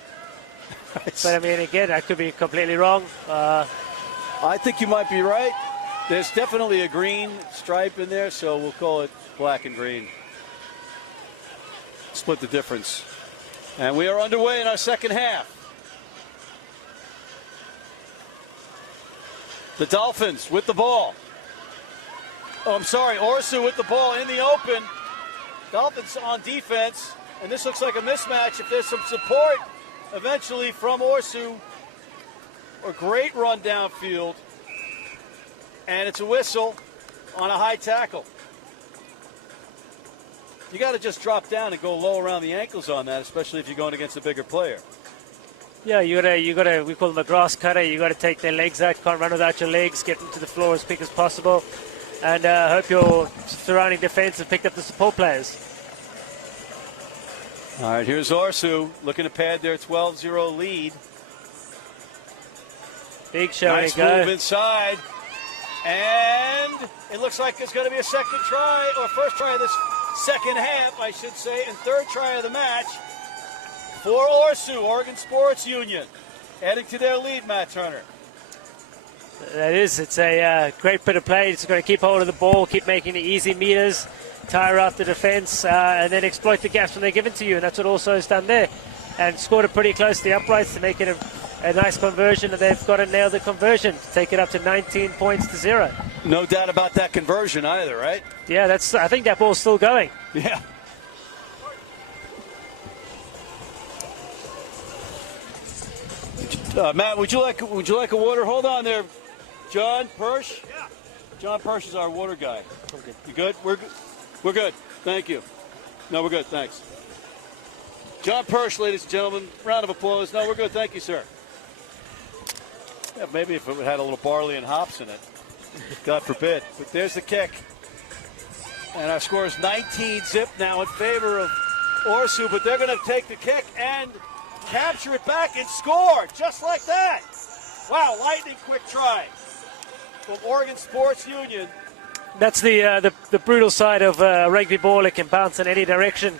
But, I mean, again, I could be completely wrong. I think you might be right. There's definitely a green stripe in there, so we'll call it black and green. Split the difference. And we are underway in our second half. The Dolphins with the ball. Oh, I'm sorry, Orsu with the ball in the open. Dolphins on defense, and this looks like a mismatch. If there's some support eventually from Orsu, a great run downfield, and it's a whistle on a high tackle. You got to just drop down and go low around the ankles on that, especially if you're going against a bigger player. Yeah, you gotta. We call them a grass cutter. You got to take their legs out. Can't run without your legs. Get them to the floor as quick as possible, and hope your surrounding defense has picked up the support players. All right, here's Orsu looking to pad their 12-0 lead. Big show. Nice move inside, and it looks like it's going to be a second try, or first try of this second half, I should say, and third try of the match for Orsu, Oregon Sports Union, adding to their lead, Matt Turner. That is, it's a great bit of play. It's going to keep hold of the ball, keep making the easy meters, tire out the defense, and then exploit the gaps when they're given to you, and that's what Orsu has done there, and scored it pretty close to the uprights to make it a nice conversion, and they've got to nail the conversion to take it up to 19 points to 0. No doubt about that conversion either, right? Yeah, I think that ball's still going. Yeah. Matt, would you like a water? Hold on there, John Persh. Yeah. John Persh is our water guy. Okay. You good? We're good. Thank you. No, we're good. Thanks. John Persh, ladies and gentlemen. Round of applause. No, we're good. Thank you, sir. Yeah, maybe if it had a little barley and hops in it. God forbid. But there's the kick. And our score is 19-0 now in favor of Orsu, but they're going to take the kick and capture it back and score just like that. Wow, lightning quick try from Oregon Sports Union That's the brutal side of rugby ball. It can bounce in any direction.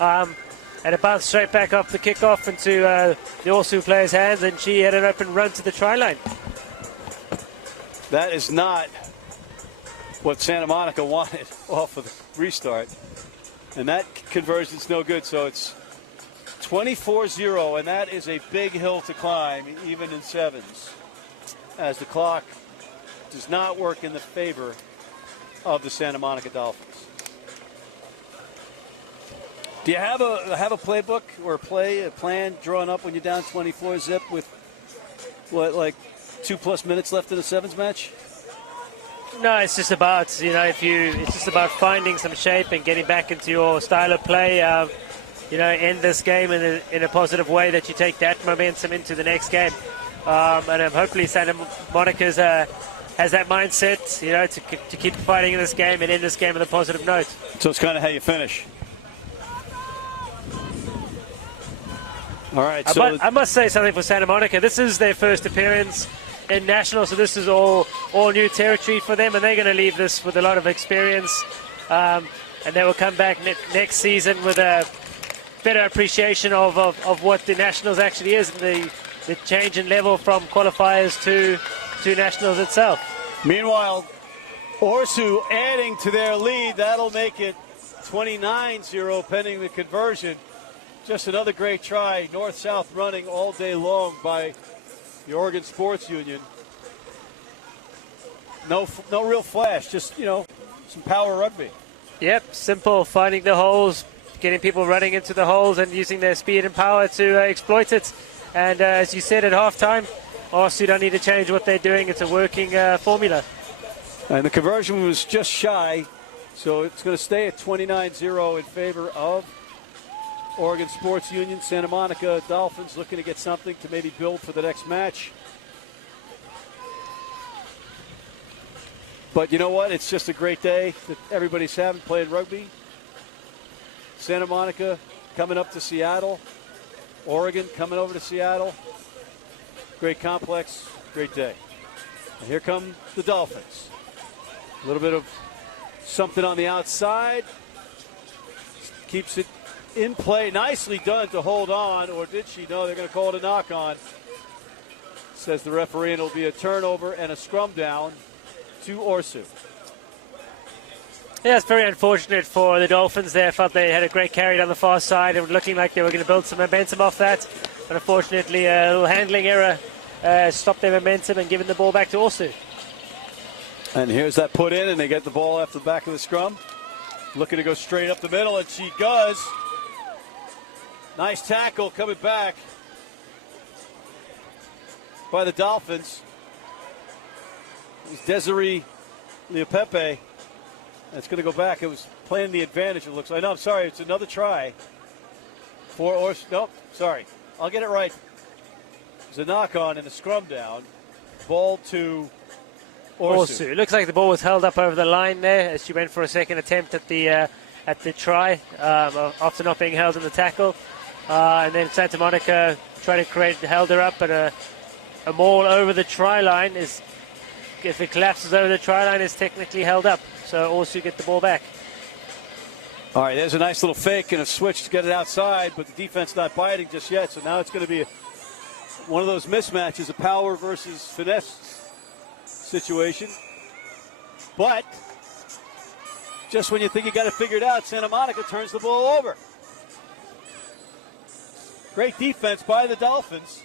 And it bounced straight back off the kickoff into the Orsu player's hands, and she had an open run to the try line. That is not what Santa Monica wanted off of the restart. And that conversion's no good, so it's 24-0, and that is a big hill to climb, even in sevens, as the clock does not work in the favor of the Santa Monica Dolphins. Do you have a playbook or a plan drawn up when you're down 24-0 with what, like 2+ minutes left in a sevens match? No, it's just about it's just about finding some shape and getting back into your style of play. End this game in a positive way that you take that momentum into the next game. And hopefully Santa Monica's has that mindset, to keep fighting in this game and end this game on a positive note. So it's kind of how you finish. All right. I must say something for Santa Monica. This is their first appearance in national, so this is all new territory for them, and they're going to leave this with a lot of experience. And they will come back next season with a better appreciation of what the nationals actually is, and the change in level from qualifiers to nationals itself. Meanwhile, Orsu adding to their lead. That'll make it 29-0 pending the conversion. Just another great try. North-south running all day long by the Oregon Sports Union. No real flash, just, some power rugby. Yep, simple, finding the holes, getting people running into the holes and using their speed and power to exploit it. And as you said at halftime, Orsu don't need to change what they're doing. It's a working formula. And the conversion was just shy, so it's going to stay at 29-0 in favor of Oregon Sports Union. Santa Monica Dolphins looking to get something to maybe build for the next match. But you know what? It's just a great day that everybody's having playing rugby. Santa Monica coming up to Seattle. Oregon coming over to Seattle. Great complex, great day. And here come the Dolphins. A little bit of something on the outside. Keeps it in play. Nicely done to hold on, or did she? No, they're going to call it a knock on. Says the referee, and it'll be a turnover and a scrum down to Orsu. Yeah, it's very unfortunate for the Dolphins there. Felt they had a great carry down the far side and looking like they were going to build some momentum off that. But unfortunately, a little handling error stopped their momentum and given the ball back to Orsu. And here's that put in, and they get the ball after the back of the scrum. Looking to go straight up the middle, and she does. Nice tackle coming back by the Dolphins. It's Desiree Leopepe. That's going to go back. It was playing the advantage, it looks like. No, I'm sorry. It's another try for Orsu. Nope, sorry. I'll get it right. There's a knock on and a scrum down. Ball to Orsu. It looks like the ball was held up over the line there as she went for a second attempt at the try after not being held in the tackle. And then Santa Monica tried to held her up, but a maul over the try line is, if it collapses over the try line, is technically held up. So Orsu get the ball back. All right, there's a nice little fake and a switch to get it outside, but the defense not biting just yet. So now it's going to be one of those mismatches, a power versus finesse situation. But just when you think you got it figured out, Santa Monica turns the ball over. Great defense by the Dolphins.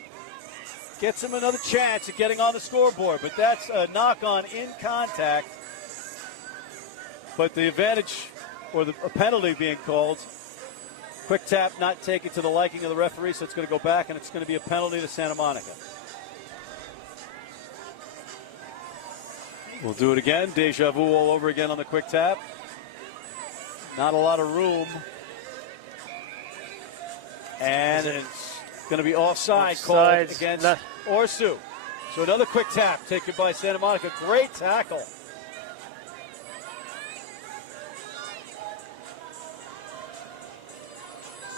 Gets them another chance at getting on the scoreboard, but that's a knock-on in contact. But the advantage, or a penalty being called, quick tap not taken to the liking of the referee, so it's going to go back, and it's going to be a penalty to Santa Monica. We'll do it again. Deja vu all over again on the quick tap. Not a lot of room. And it's going to be offside called against Orsu. So another quick tap taken by Santa Monica. Great tackle.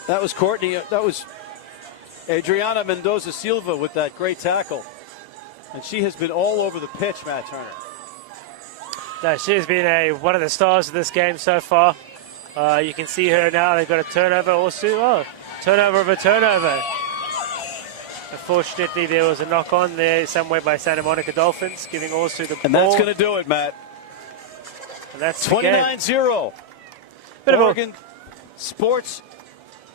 That was Courtney. That was Adriana Mendoza Silva with that great tackle. And she has been all over the pitch, Matt Turner. No, she's been one of the stars of this game so far. You can see her now. They've got a turnover also. Oh, turnover of a turnover. Unfortunately, there was a knock-on there somewhere by Santa Monica Dolphins, giving also the ball. And that's going to do it, Matt. And that's 29-0. Oregon Sports,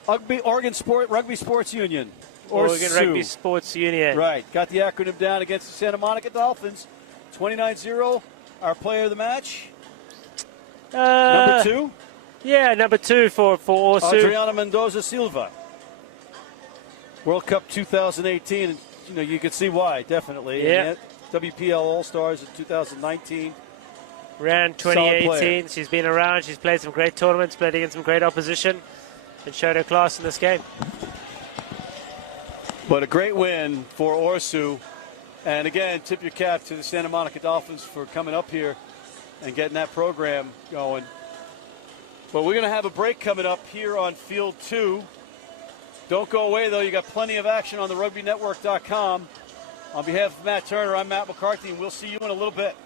Oregon Rugby Sports Union. Oregon Rugby Sports Union. Right. Got the acronym down against the Santa Monica Dolphins. 29-0. Our player of the match. Number 2. Yeah, number 2 for Orsu. Adriana Mendoza Silva. World Cup 2018. And, you can see why, definitely. Yeah. WPL All-Stars in 2019. Round 2018. She's been around. She's played some great tournaments, played against some great opposition, and showed her class in this game. But a great win for Orsu. And again, tip your cap to the Santa Monica Dolphins for coming up here and getting that program going. But we're going to have a break coming up here on Field 2. Don't go away, though. You got plenty of action on the RugbyNetwork.com. On behalf of Matt Turner, I'm Matt McCarthy, and we'll see you in a little bit.